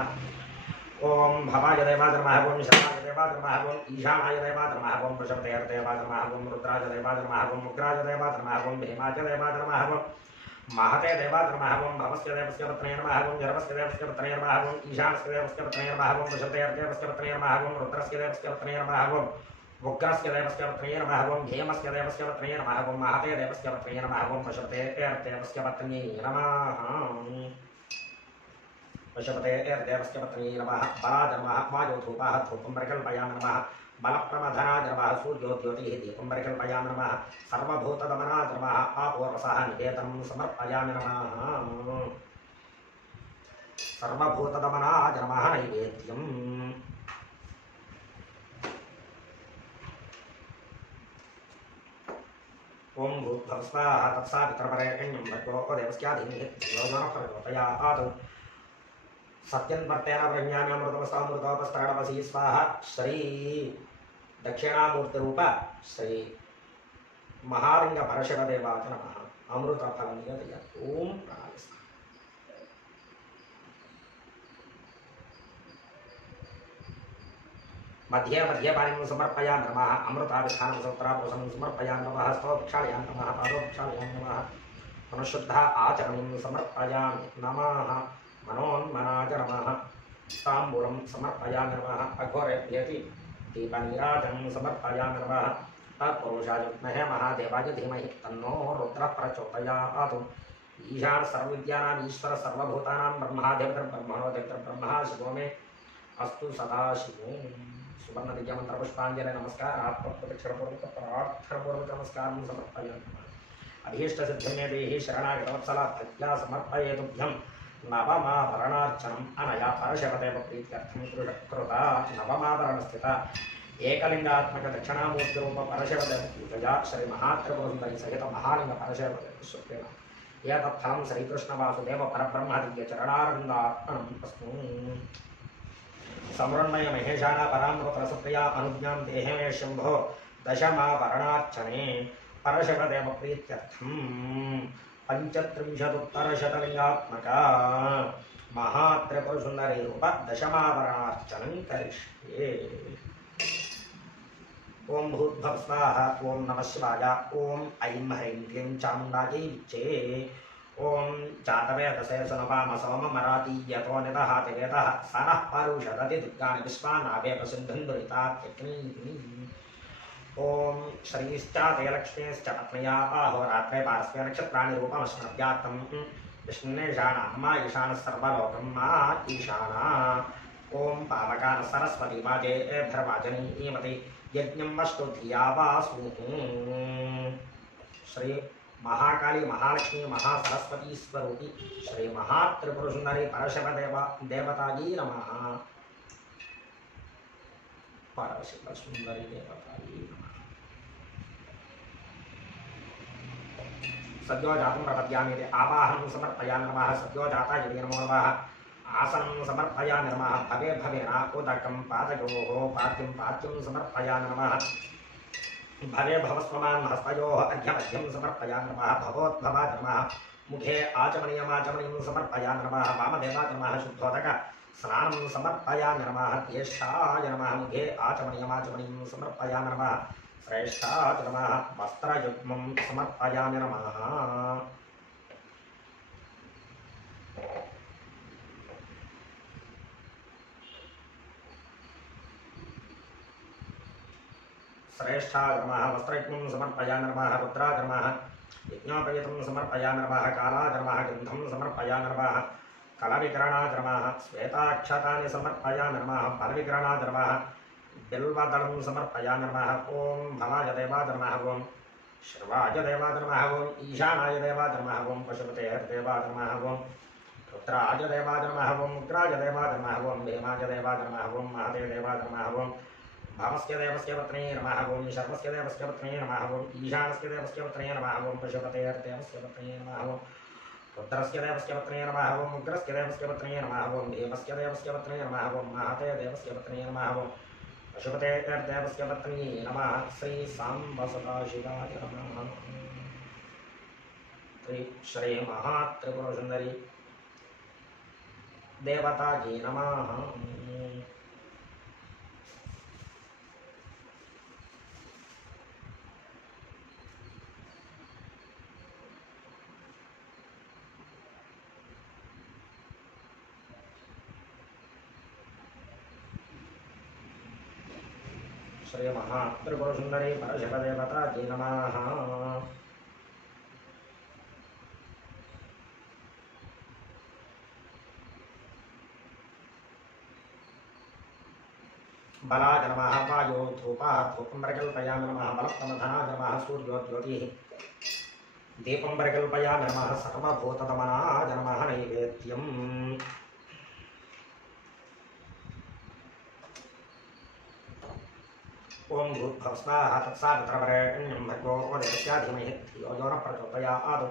ओम भवाय देवाय नमः ओम शरणाय देवाय नमः ओम ईशानाय देवाय नमः ओम वृषभदेवाय देवाय नमः ओम रुद्राय देवाय नमः ओम उग्राय देवाय नमः ओम भीमाय देवाय नमः ओम महते देवाय नमः ओम भवस्य देवस्य पत्न्ये नमः ओम जरवस्य देवस्य पत्न्ये नमः ओम ईशानस्य देवस्य पत्न्ये नमः ओम वृषभदेवाय देवस्य पत्न्ये नमः ओम रुद्रस्य देवस्य पत्न्ये नमः ओम उग्रस्य देवस्य पत्न्ये नमः ओम भीमस्य देवस्य पत्न्ये नमः ओम महते देवस्य पत्न्ये नमः ओम वृषभदेवाय देवस्य पत्न्ये नमः वशपते देवस्य पत्नी नमः बलाय नमः वायोधूपः धूपं परिकल्पयामि नमः बलप्रमथनाय नमः सूर्योद्योतिः दीपं परिकल्पयामि नमः सर्वभूतदमनाय नमः आपोरसः निवेदनं समर्पयामि नमः सर्वभूतदमनाय नमः नैवेद्यम् ओम भूर्भुवस्वाहा तत्सवितुर्वरेण्यं भर्गो देवस्याधीमहि धियो यो नः प्रचोदयात् सत्यं वर्तेन ब्रह्म्याम्यमृतमस्तामृतोपस्तरणवसी स्वाहा श्री दक्षिणामूर्तिरूप श्री महालिंग परशिवदेवाय नमः अमृतफलनियतया ओम प्राणस्थ मध्ये मध्ये पाणिं समर्पयामि नमः अमृताभिधानं सौत्रापोषं समर्पयामि नमः स्तोभिक्षालयामि नमः पादोभिक्षालयामि नमः अनुशुद्ध आचरणं समर्पयामि नमः मनोन्मनाय नमः ताम्बूलं समर्पयामि नमः अघोरेभ्यति दीपनीराजं समर्पयामि नमः तत्पुरुषाय विद्महे महादेवाय धीमहि तन्नो रुद्रः प्रचोदयात् ईशान सर्वविद्यानां ईश्वर सर्वभूतानां ब्रह्माधिपतिर्ब्रह्मणो देवतिर्ब्रह्मः शिवो मे अस्तु सदाशिवो सुवर्णदिव्यमन्त्रपुष्पाञ्जलि नमस्कारात् प्रत्यक्षपूर्वक नमस्कारं समर्पयामि नमः अभीष्टसिद्धिं देहि शरणागतवत्सला भक्त्या समर्पयेतुभ्यं नवमाभरणार्चनम् अनया परशिवदेव प्रीत्यर्थं कृता नवमाभरणस्थिता एकलिंगात्मक दक्षिणामूर्तिरूप परशिवदेव पूजया श्री महात्रिपुरसुन्दरी सहित महालिंग परशिवदेव स्वप्रेण एतत्फलं श्रीकृष्णवासुदेव परब्रह्मदिव्यचरणारविन्दार्पणम् अस्तु समृन्मय महेशाना परामृतरसप्रिया अनुज्ञां देहे मे शम्भो दशमाभरणार्चने परशिवदेव प्रीत्यर्थं पंचत्रिंशदुत्तरशतलिंगात्मका महात्रिपुरसुन्दरी रूप दशमाभरणार्चनं करिष्ये ओम भूर्भुवः स्वाहा ओम नमः शिवाय ओम ऐं ह्रीं क्लीं चामुण्डायै विच्चे ओम जातवेदसे सुनपाम सोममरातीयतो निदहातिवेदः स नः परुषदति दुर्गाणि विश्वानावेव सिन्धुन्दुरितात्यग्निः ओम श्रीश्चाते लक्ष्मीश्च पत्न्या अहोरात्रे पार्श्वे नक्षत्राणि रूपमस्मद्यात्तं विष्णुनेशानाम्मा ईशानः सर्वलोकं मा ईशाना ओम पावकान सरस्वती वाजे भर्वाजनीमति यज्ञं वस्तु धिया वा श्री महाकाली महालक्ष्मी महासरस्वती स्वरूपी श्री महात्रिपुरसुन्दरी परशिवदेव देवतायै नमः परशिवसुन्दरी देवतायै नमः सद्यो जातं प्रपद्यामि आवाहनं समर्पयामि नमः सद्यो जाताय नमो नमः आसनं समर्पयामि नमः भवे भवेन उदकं पादयोः पाद्यं समर्पयामि नमः भवे भवस्वमान् हस्तयोः अर्घ्यमध्यं समर्पयामि नमः भवोद्भवाय नमः मुखे आचमनीयमाचमनीयं समर्पयामि नमः वामदेवाय नमः शुद्धोदक स्नानं समर्पयामि नमः ज्येष्ठाय नमः मुखे आचमनीयमाचमनीयं समर्पयामि नमः श्रेष्ठाय नमः वस्त्रयुग्मं समर्पयामि नमः श्रेष्ठाय नमः वस्त्रयुग्मं समर्पयामि नमः रुद्राय नमः यज्ञोपवीतं समर्पयामि नमः कालाय नमः गन्धं समर्पयामि नमः कलविकिरणाय नमः श्वेताक्षतानि समर्पयामि नमः फलविकिरणाय नमः बिल्वदलं समर्पयामि नमः ओम भवाय देवाय नमः ओम शिवाय देवाय नमः ओम ईशानाय देवाय नमः ओम पशुपते देवाय नमः ओम रुद्राय देवाय नमः ओम उग्राय देवाय नमः ओम भीमाय देवाय नमः ओम महते देवाय नमः ओम भवस्य देवस्य पत्न्ये नमः ओम शर्वस्य देवस्य पत्न्ये नमः ओम ईशानस्य देवस्य पत्न्ये नमः ओम पशुपते देवस्य पत्न्ये नमः ओम रुद्रस्य देवस्य पत्न्ये नमः ओम उग्रस्य देवस्य पत्न्ये नमः ओम भीमस्य देवस्य पत्न्ये नमः ओम महते देवस्य पत्न्ये नमः ओम पशुपते देवस्य पत्नी नमः श्री सांब सदाशिवाय नमः श्री महात्रिपुरसुंदरी देवता जी नमः श्री महात्रिपुरसुंदरी परशिवदेवता जी नमः बलाय नमः वायो धूपः धूपं प्रकल्पयामि नमः बलप्रमथनाय नमः सूर्यो ज्योतिः दीपं प्रकल्पयामि नमः सर्वभूतदमनाय नमः नैवेद्यम् ओम भूर्भुवस्वाहा तत्सवितुर्वरेण्यं भर्गो देवस्य धीमहि धियो यो न प्रचोदयात्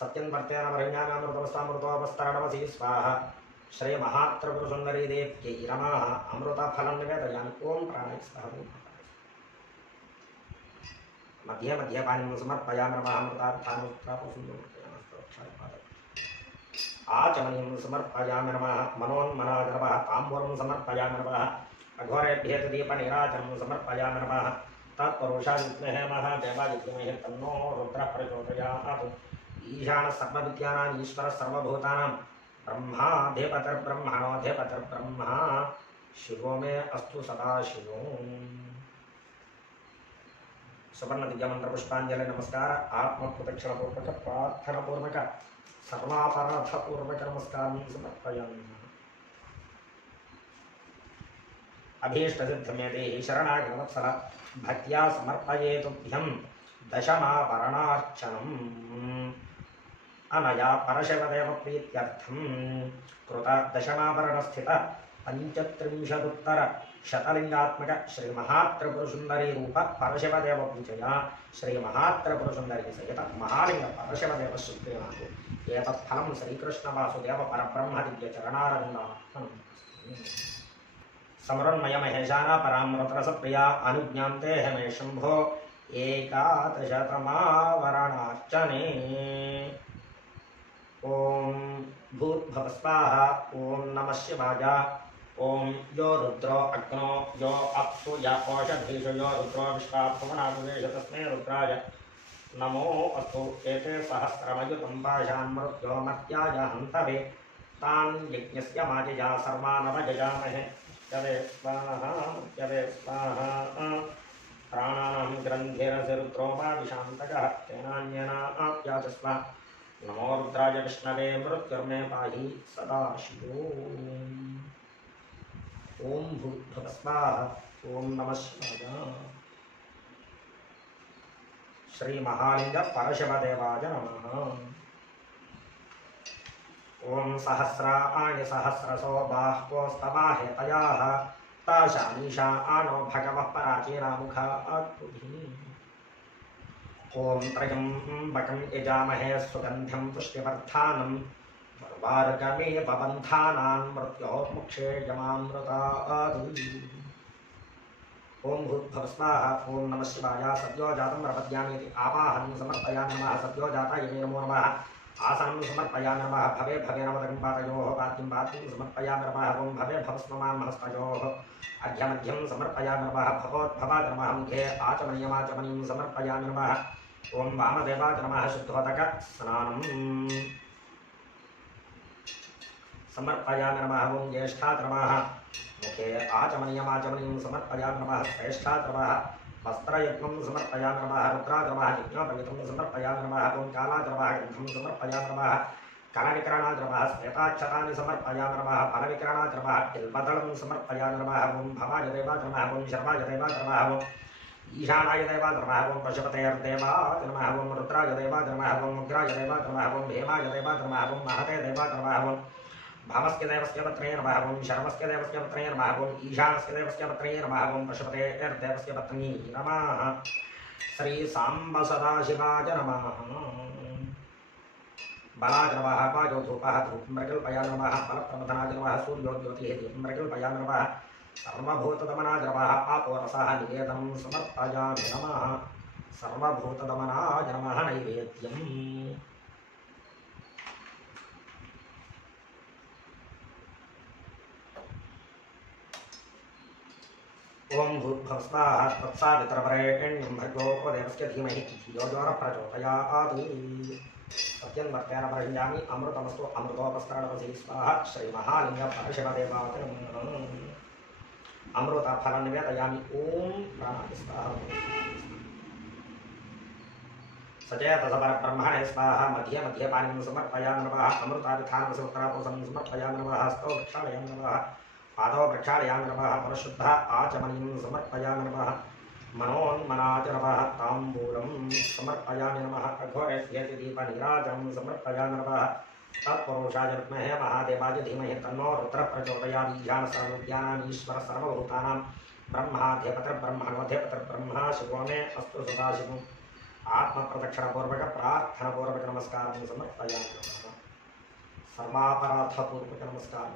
सत्यं वर्तेन वरेण्यामृतमस्तामृतोपस्तरणमसि स्वाहा श्री महात्रिपुरसुंदरी देव्यै नमः अमृतफलं निवेदयामि ओम प्राणाय स्वाहा मध्ये मध्ये पानीं समर्पयामि नमः अमृतार्थानुत्तरापसुन्दरमस्तोक्षाय आचमनीं समर्पयामि नमः मनोन्मनाय नमः ताम्बूलं समर्पयामि नमः अघोरेभ्यः दीपनीराजनं समर्पयामि नमः तत्पुरुषाय विद्महे महादेवाय धीमहि तन्नो रुद्रः प्रचोदयात् ईशानः सर्वविद्यानां ईश्वरः सर्वभूतानां ब्रह्माधिपतिर्ब्रह्मणोऽधिपतिर्ब्रह्मा शिवो मे अस्तु सदा शिवो सुवर्ण दिव्यमंत्र पुष्पांजलि नमस्कार आत्मप्रदक्षिणपूर्वक प्रार्थनापूर्वक सर्वापराधपूर्वक नमस्कार समर्पयामि अभीष्टसिद्धिमेते शरणागतवत्सल भक्त्या समर्पयेतुभ्यं दशमावरणार्चनम् अनया परशिवदेव प्रीत्यर्थं कृत दशमावरणस्थित पंचत्रिंशदुत्तर शतलिंगात्मक श्री महात्रिपुरसुंदरी रूप परशिवदेव पूजया श्री महात्रिपुरसुंदरी सहित महालिंग परशिवदेव सुप्रीमातु एतत्फलं श्रीकृष्ण वासुदेव परब्रह्म दिव्य चरणारविन्दार्थम् समरुन्मय महेशाना परामृतरसप्रिया अनुज्ञां ते मे शंभो एकादशतमावरणार्चने ओम भूर्भुवस्वाहा ओम नमः शिवाय ओम यो रुद्रो अग्नो यो अप्सु या ओषधीषु यो रुद्रो विश्वाभुवनादिवेश तस्मै रुद्राय नमो अस्तु एते सहस्रमयुतं पाशान् मृत्यो मर्त्याय हन्तवे तान् यज्ञस्य माजया सर्वानवजयामहे यदे स्वाहा प्राणानां ग्रन्थिरसि रुद्रोपादिशान्तकः तेनान्येनाप्याचस्व नमो रुद्राय विष्णवे मृत्युर्मे पाहि सदा शिवो ओम भूर्भुवस्वाहा ओम नमः शिवाय श्री महालिंग परशिवदेवाय नमः ओम सहस्राणि सहस्रशो बाह्वोस्तवाहेतयाः ताशानीशा आनो भगवः पराचीनामुखात्पुभिः ओम त्र्यम्बकं यजामहे सुगन्धिं पुष्टिवर्धानं वार्गमेव बन्धानान् मृत्योर्मुक्षेयमामृतात् ओम भूर्भुवस्वाहा ओम नमः शिवाय सद्यो जातं प्रपद्यामीति आवाहनं समर्पयामि नमः सद्यो जाताय नमो नमः आसनं समर्पयामि नमः भवे भवे नवदं पादयोः पाद्यं पाद्यं समर्पयामि नमः ओम भवे भवस्ममां हस्तयोः अर्घ्यमध्यं समर्पयामि नमः भवोद्भवाय नमः मुखे आचमनीयमाचमनीं समर्पयामि नमः ओम वामदेवाय नमः शुद्धोदक स्नानं समर्पयामि नमः ओम ज्येष्ठाय नमः मुखे आचमनीयमाचमनीं समर्पयामि नमः श्रेष्ठाय नमः वस्त्रयज्ञं समर्पयामि नमः रुद्राय नमः यज्ञोपवीतं समर्पयामि नमः ओम कालाय नमः गन्धं समर्पयामि नमः कलविकरणाय नमः श्वेताक्षतानि समर्पयामि नमः फलविकरणाय नमः बिल्वदलं समर्पयामि नमः ओम भवाय देवाय नमः ओम शर्वाय देवाय नमः ओम ईशानाय देवाय नमः ओम पशुपतयर्देवाय नमः ओम रुद्राय देवाय नमः ओम उग्राय देवाय नमः ओम भीमाय देवाय नमः ओम महते देवाय नमः ओम भावस्य देवस्य पत्न्ये नमः ओम शर्वस्य देवस्य पत्न्ये नमः ओम ईशानस्य देवस्य पत्न्ये नमः ओम पशुपतेर्देवस्य पत्नी नमः श्री सांब सदाशिवाय नमः बलाय नमः वायो धूपः धूपं प्रकल्पयामि नमः फलप्रमथनाय नमः सूर्यो ज्योतिः दीपं प्रकल्पयामि नमः सर्वभूतदमनाय नमः आपोरसः निवेदनं समर्पयामि नमः सर्वभूतदमनाय नमः नैवेद्यम् ओम भूर्भुवस्वाहा तत्सवितुर्वरेण्यं भर्गो देवस्य धीमहि धियो यो नः प्रचोदयात् सत्यं वर्तेन परिञ्जामि अमृतमस्तु अमृतोपस्करणवसी स्वाहा श्रीमहालिङ्ग परशिवदेवाय नमः अमृतफलं निवेदयामि ओम प्राणाय स्वाहा सचेतसपरब्रह्मणे स्वाहा मध्ये मध्ये पानीं समर्पयामि नमः अमृताभिधानसमुत्रापोषं समर्पयामि नमः हस्तौ प्रक्षालयामि नमः पादौ प्रक्षालयामि नमः परिशुद्ध आचमनीं समर्पयामि नमः मनोन्मनाच नमः ताम्बूलं समर्पयामि नमः अघोरेत्यदीपनीराजनं समर्पयामि नमः तत्पुरुषाय विद्महे महादेवाय धीमहि तन्नो रुद्रः प्रचोदयात् ईशानसर्वज्ञानामीश्वरः सर्वभूतानां ब्रह्माधिपतिर्ब्रह्मणोऽधिपतिर्ब्रह्मा शिवो मे अस्तु सदाशिवम् आत्मप्रदक्षिणपूर्वक प्रार्थनापूर्वक नमस्कारं समर्पयामि नमः सर्वापराधपूर्वक नमस्कारं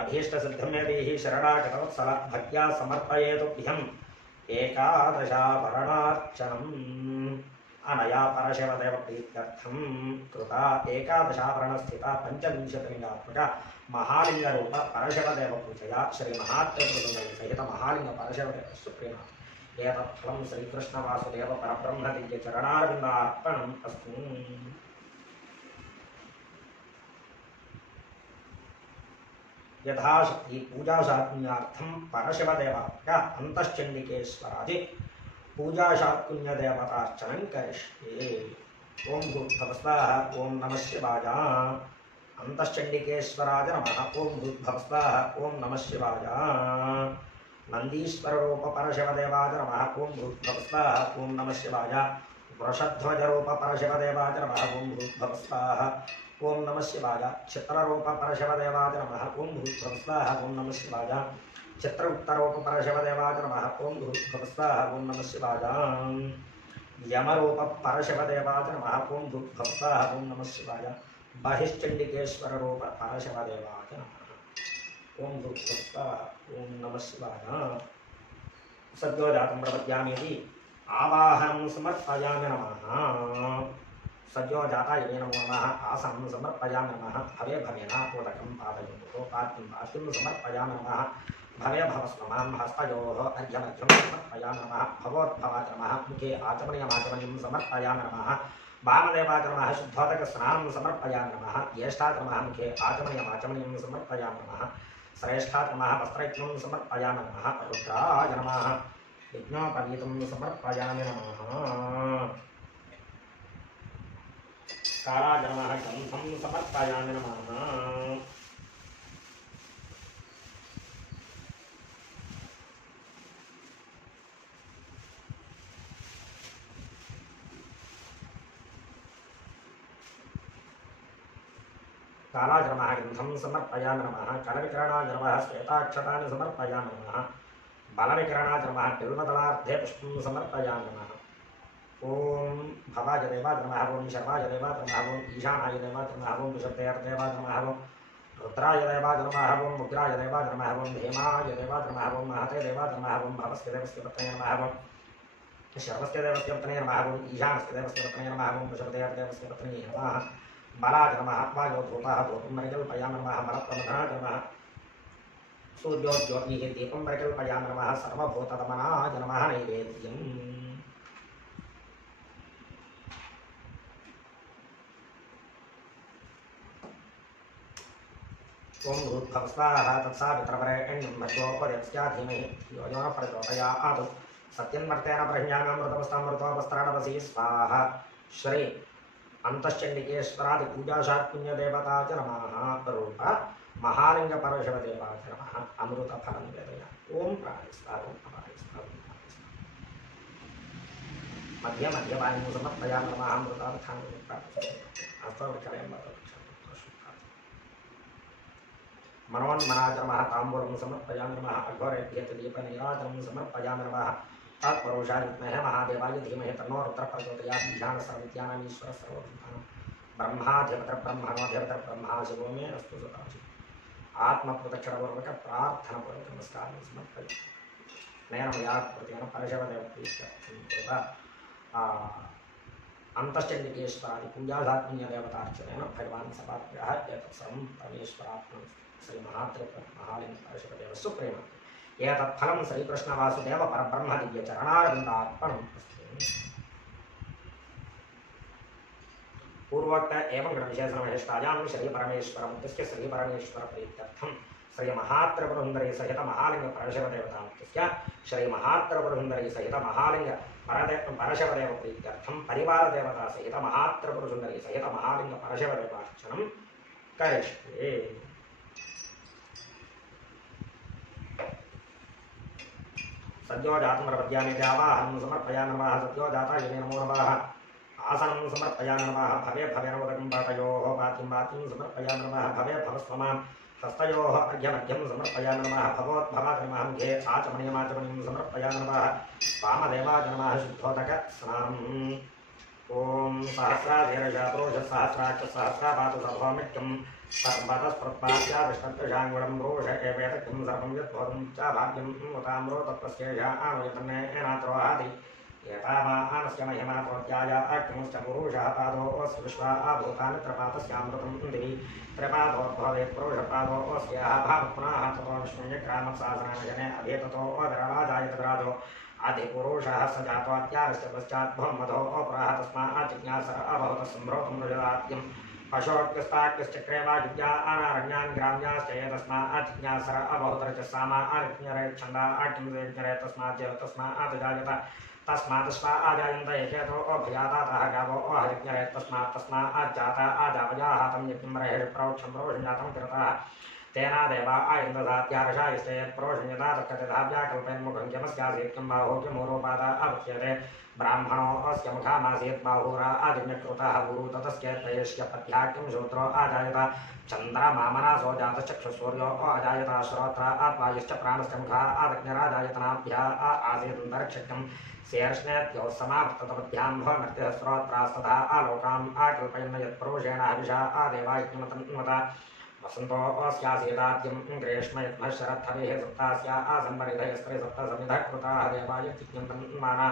अभीष्टसिद्धिं मे देहि शरणागतवत्सल भक्त्या समर्पयेतुभ्यम् एकादशाभरणार्चनम् अनया परशिवदेवप्रीत्यर्थं कृता एकादशाभरणस्थिता पञ्चविंशतिलिङ्गात्मक महालिङ्गरूप परशिवदेवपूजया श्रीमहात्रिपुरसहित महालिङ्ग परशिवदेवस्य प्रेम एतत् फलं श्रीकृष्णवासुदेव परब्रह्मदिव्यचरणारविन्दार्पणम् अस्तु यथाशक्ति पूजाशाकुन्यार्थं परशिवदेवात्मक अन्तश्चण्डिकेश्वरादि पूजाशाकुन्यदेवतार्चनं करिष्ये ओम भूर्भुवस्वाहा ओम नमः शिवाय अन्तश्चण्डिकेश्वराय नमः ओम भूर्भुवस्वाहा ओम नमः शिवाय नंदीश्वररूप परशिवदेवाय नमः ओम भूर्भुवस्वाहा ओम नमः शिवाय वृषध्वजरूप परशिवदेवाय नमः ओम भूर्भुवस्वाहा ओम नमः शिवाय चित्ररूप परशिवदेवाय नमः ओम भूर्भुवस्वाहा ओम नमः शिवाय चित्रगुप्तरूप परशिवदेवाय नमः ओम भूर्भुवस्वाहा ओम नमः शिवाय यमरूप परशिवदेवाय नमः ओम भूर्भुवस्वाहा ओम नमः शिवाय बहिश्चण्डिकेश्वररूप परशिवदेवाय नमः ओम भूर्भुवस्वाहा ओम नमः शिवाय सद्योजातं प्रपद्यामीति आवाहनं समर्पयामि नमः सद्योजाताय नमो नमः आसनं समर्पयामि नमः भवे भवेन मोदकं पादयोः पाद्यं समर्पयामि नमः भवे भवस्वमां हस्तयोः अर्घ्यमर्घ्यं समर्पयामि नमः भवोद्भवाय नमः मुखे आचमनीयमाचमनीं समर्पयामि नमः वामदेवाय नमः शुद्धोदकस्नानं समर्पयामि नमः ज्येष्ठाय नमः मुखे आचमनीयमाचमनीं समर्पयामि नमः श्रेष्ठाय नमः वस्त्रयज्ञं समर्पयामि नमः रुद्राय नमः यज्ञोपवीतं समर्पयामि नमः कालाय नमः गन्धं समर्पयामि नमः कालाय नमः गन्धं समर्पयामि नमः कलविकरणाय नमः श्वेताक्षतानि समर्पयामि नमः बलविकरणाय नमः बिल्वदलार्धे पुष्पं समर्पयामि नमः ओम भवाय देवाय नमः ओम शर्वाय देवाय नमः ओम ईशानाय देवाय नमः ओम विशुद्धेर्देवाय नमः ओम रुद्राय देवाय नमः ओम उग्राय देवाय नमः ओम हेमाय देवाय नमः ओम महते देवाय नमः ओम भवस्य देवस्य पत्न्ये नमः ओम शर्वस्य देवस्य पत्न्ये नमः ओम ईशानस्य देवस्य पत्न्ये नमः ओम विशुद्धेर्देवस्य पत्न्ये नमः बलाय नमः वायो धूपः धूपं परिकल्पयामि नमः मलप्रमथनाय नमः सूर्योज्योतिः दीपं परिकल्पयामि नमः सर्वभूतदमनाय नमः नैवेद्यम् ओम भूर्भुवस्वाहा तत्सवितुर्वरेण्यं भर्गो देवस्य धीमहि धियो यो नः प्रचोदयात् सत्यं वर्तेन परिज्ञानामृतमस्तामृतोपस्त्राणवसी स्वाहा श्री अन्तश्चण्डिकेश्वरादि पूजाशाकुन्यदेवता च नमः रूप महालिंग परशिवदेवा च नमः अमृतफलं निवेदयामि ओम प्राणाय स्वाहा ओम अपाय स्वाहा मध्य मध्यपानीं समर्पयामि नमः अमृतार्थान् मनोन्मनाय नमः ताम्बूलं समर्पयामि नमः अघोरेभ्यदीपनीराजनं समर्पयामि नमः तत्पुरुषाय विद्महे महादेवाय धीमहि तन्नो रुद्रः प्रचोदयात् ईशानसर्वविद्यानामीश्वरः सर्वभूतानां ब्रह्माधिपतिर्ब्रह्मणोऽधिपतिर्ब्रह्मा शिवो मे अस्तु सदाशिवम् ఆత్మప్రదక్షిణపూర్వక ప్రార్థనపూర్వక నమస్కారం సమర్పయామి. నేను మయా కృతేన పరశవదేవత అంతశ్చండికేశ్వరాది పూజాధాత్మీయదేవతార్చనేన భగవాన్ సమాప్య ఏతత్సర్వం పరమేశ్వరాత్మం శ్రీ మహాత్రిపుర మహాలింగ పరశుదేవ సుప్రేమ ఏతత్ఫలం శ్రీకృష్ణవాసుదేవ పరబ్రహ్మ దివ్య చరణారవిందార్పణం అస్తు. पूर्वोक्त एवं गण विशेषण महेष्टायां श्री परमेश्वर मुक्तस्य श्री परमेश्वर प्रीत्यर्थम श्री महात्रपुरसुंदरी सहित महालिंग परशवदेवता मुक्तस्य श्री महात्रपुरसुंदरी सहित महालिंग परशवदेव प्रीत्यर्थम परिवार देवता सहित महात्रपुरसुंदरी सहित महालिंग परशवदेवार्चनं करिष्ये. सद्यो जातमरपद्यानि देवाहं समर्पयामि नमः. सद्यो जाताय नमो नमः. आसनं समर्पयामि नमः. भवे भवेनोदकं पातयोः पातिं पातिं समर्पयामि नमः. भवे भवस्वमां हस्तयोः अर्घ्यमर्घ्यं समर्पयामि नमः. भवोद्भवाय नमः. मुखे आचमनीयमाचमनीं समर्पयामि नमः. वामदेवाय नमः. शुद्धोदक स्नानम्. ॐ सहस्राधिरजापुरुषसहस्राक्ष सहस्रापातु सर्वमित्यं सर्वतस्प्रत्पाद्या विष्णुशाङ्गुणं रोष एवेदकं सर्वं यद्भवतं च भाग्यं मुताम्रो तत्पस्येषा आनुयतन्नेनात्रोहादि एतावानस्य महिमा प्रोत्याय अग्निश्च पुरुषः पादोऽस्य विश्वा भूतानि त्रिपादस्यामृतं दिवि त्रिपादोद्भवेत् पुरुषपादोऽस्याः भावपुनः ततो विष्णुयक्रामत्सासनायने अभेततो विरराजायत विराजो आदिपुरुषः स जातोऽत्यारस्य पश्चात् भवमधो अपराह तस्मात् जिज्ञासा अभवत सम्भ्रोतं रजदात्यं पशोऽग्निस्ताग्निश्चक्रे वा विद्या अनारण्यान् ग्राम्याश्च ये तस्मात् जिज्ञासा अभवत रजसामा अनिज्ञरे छन्दा अग्निज्ञरे तस्मात् जायत तस्मात् स्वा आजायन्त एकेतो अभयातातः गावो अहरिज्ञरे तस्मात् जाता आजावयाः तं यज्ञं रहेः प्रोक्षं रोषञ्जातं कृतः तेना देवा आयन्ददात्यार्षायस्ते प्रोषण्यता तत्कथिताव्याकल्पयन्मुखं किमस्यासीत्यं बाहुक्यमूरोपादा अवक्ष्यते ब्राह्मणो अस्य मुखामासीत् बाहुरा आदिन्यकृतः गुरु ततस्येत्तयस्य पत्याख्यं शूद्रो आजायत चन्द्रमामनासो जातश्चक्षुसूर्यो अजायत श्रोत्र आत्मायश्च प्राणश्च मुखा आदग्निराजायतनाभ्या आसीदन्तरिक्षक्यं शेर्ष्णेत्योः समावर्ततपद्भ्यां भवमर्त्यः श्रोत्रास्तथा आलोकाम् आकल्पयन् यत्पुरुषेण हविषा आदेवायज्ञमतन्वत वसन्तो अस्यासीदाद्यं ग्रीष्म यत्मः शरद्धवेः सप्तास्या आसन्परिधयस्त्रे सप्तसमिधः कृताः देवाय चिज्ञन्तन्माना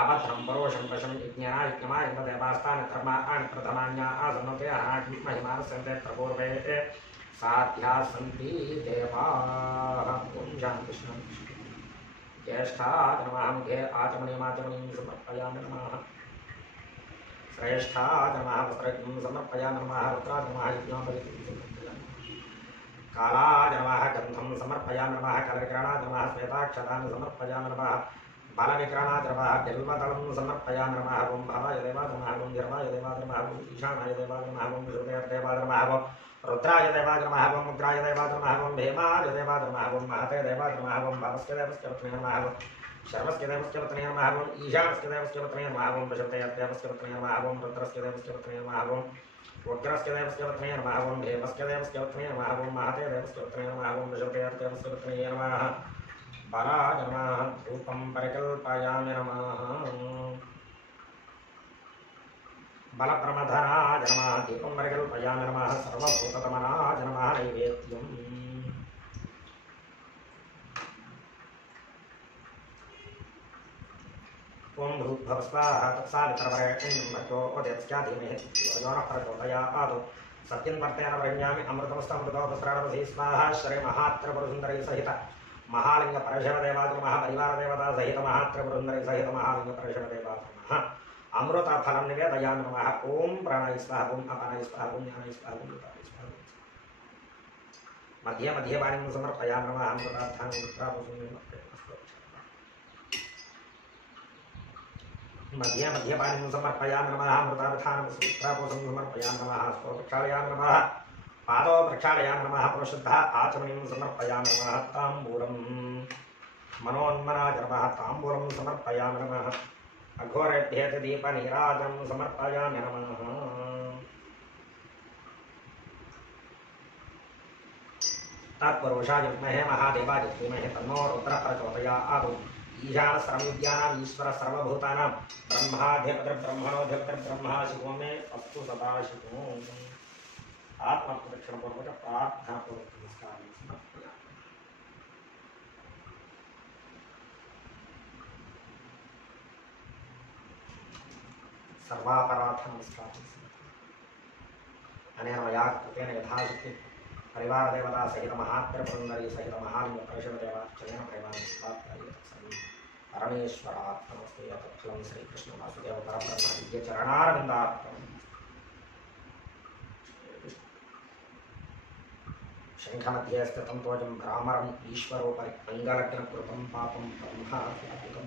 आभद्रं परोषं पशं यज्ञेन यज्ञमायन्ददेवास्तानि कर्माणि प्रथमान्या आसन्नुते अनाग्नि महिमानस्यन्ते प्रपूर्वे साध्याः सन्ति देवाः. ॐ शान्ति शान्ति. ज्येष्ठाय नमः. मुखे आचमनीयमाचमनीं समर्पयामि नमः. श्रेष्ठाय नमः. वस्त्रं समर्पयामि नमः. रुद्राय नमः. यज्ञोपवीतं समर्पयामि. कालाय नमः. गन्धं समर्पयामि नमः. कलविक्राणाय नमः. श्वेताक्षतानि समर्पयामि नमः. बालविक्राणाय नमः. बिल्वदलं समर्पयामि नमः. ॐ भवाय देवाय नमः. ॐ धर्माय देवाय नमः. ॐ ईशानाय देवाय नमः. ॐ विष्णुदेवाय नमः. ॐ रुद्राय देवाय नमः. ॐ उग्राय देवाय नमः. ॐ भीमाय देवाय नमः. ॐ महते देवाय नमः. ॐ भवस्य देवस्य पत्न्ये नमः. ॐ शर्वस्य देवस्य पत्न्ये नमः. ॐ ईशानस्य देवस्य पत्न्ये नमः. ॐ विष्णुदेवस्य पत्न्ये नमः. ॐ रुद्रस्य देवस्य पत्न्ये नमः. ॐ उग्रस्य देवस्य पत्न्ये नमः. ॐ भीमस्य देवस्य पत्न्ये नमः. ॐ महते देवस्य पत्न्ये नमः. ॐ विष्णुदेवस्य पत्न्ये नमः. बालाय नमः. धूपं परिकल्पयामि नमः. बलप्रमथनाय नमः. दीपं परिकल्पयामि नमः. सर्वभूततमनाय नमः. नैवेद्यम्. ॐ भूर्भुवस्वाहा तत्सावितरवरेण्यं भर्गो देवस्य धीमहि धियो नः प्रचोदयात्. सत्यं वर्तेन वरेण्यामि अमृतमस्तमृतोपस्राणवसी स्वाहा. श्री महात्रिपुरसुन्दरी सहित महालिंग परशवदेवाय नमः. परिवार देवता सहित महात्रिपुरसुन्दरी सहित महालिंग परशवदेवाय नमः. अमृत फलं निवेदयामि नमः. ओम प्राणाय स्वाहा. ओम अपानाय स्वाहा. ओम ज्ञानाय स्वाहा. ओम विद्याय स्वाहा. मध्ये मध्ये वाणीं समर्पयामि नमः. अमृतार्थान् मध्ये मध्ये पाणिं समर्पयामि नमः. अमृतार्थान् समर्पयामि नमः. हस्तो प्रक्षालयामि नमः. पादो प्रक्षालयामि नमः. पुरुषुद्ध आचमनीं समर्पयामि नमः. ताम्बूलं मनोन्मनाय नमः. ताम्बूलं समर्पयामि नमः. अघोरेभ्यः दीपनीराजं समर्पयामि नमः. तत्पुरुषाय विद्महे महादेवाय धीमहि तन्नो रुद्रः प्रचोदयात्. ईशान सर्वविद्यानाम् ईश्वर सर्वभूतानां ब्रह्माधिपतिर्ब्रह्मणोऽधिपतिर्ब्रह्मा शिवो मे अस्तु सदाशिवो. ఆత్మప్రదక్షిణపూర్వక ప్రార్థనపూర్వక నమస్కారం సమర్పయామి. సర్వాపరాధ నమస్కారం అనేన మయా కృతేన యథాశక్తి పరివారదేవతా సహిత మహాత్రిపురందరీ సహిత మహాలింగ పరిషదేవార్చనేన ప్రేమాన్ని పరమేశ్వరాత్మస్తే తత్ఫలం శ్రీకృష్ణ వాసుదేవ పరబ్రహ్మ దివ్య చరణారవిందాత్మం. శంఖमध्ये స్థితం తోజం భ్రామరం ఈశ్వరోపరి అంగలగ్న కృతం పాపం బ్రహ్మ వ్యాపితం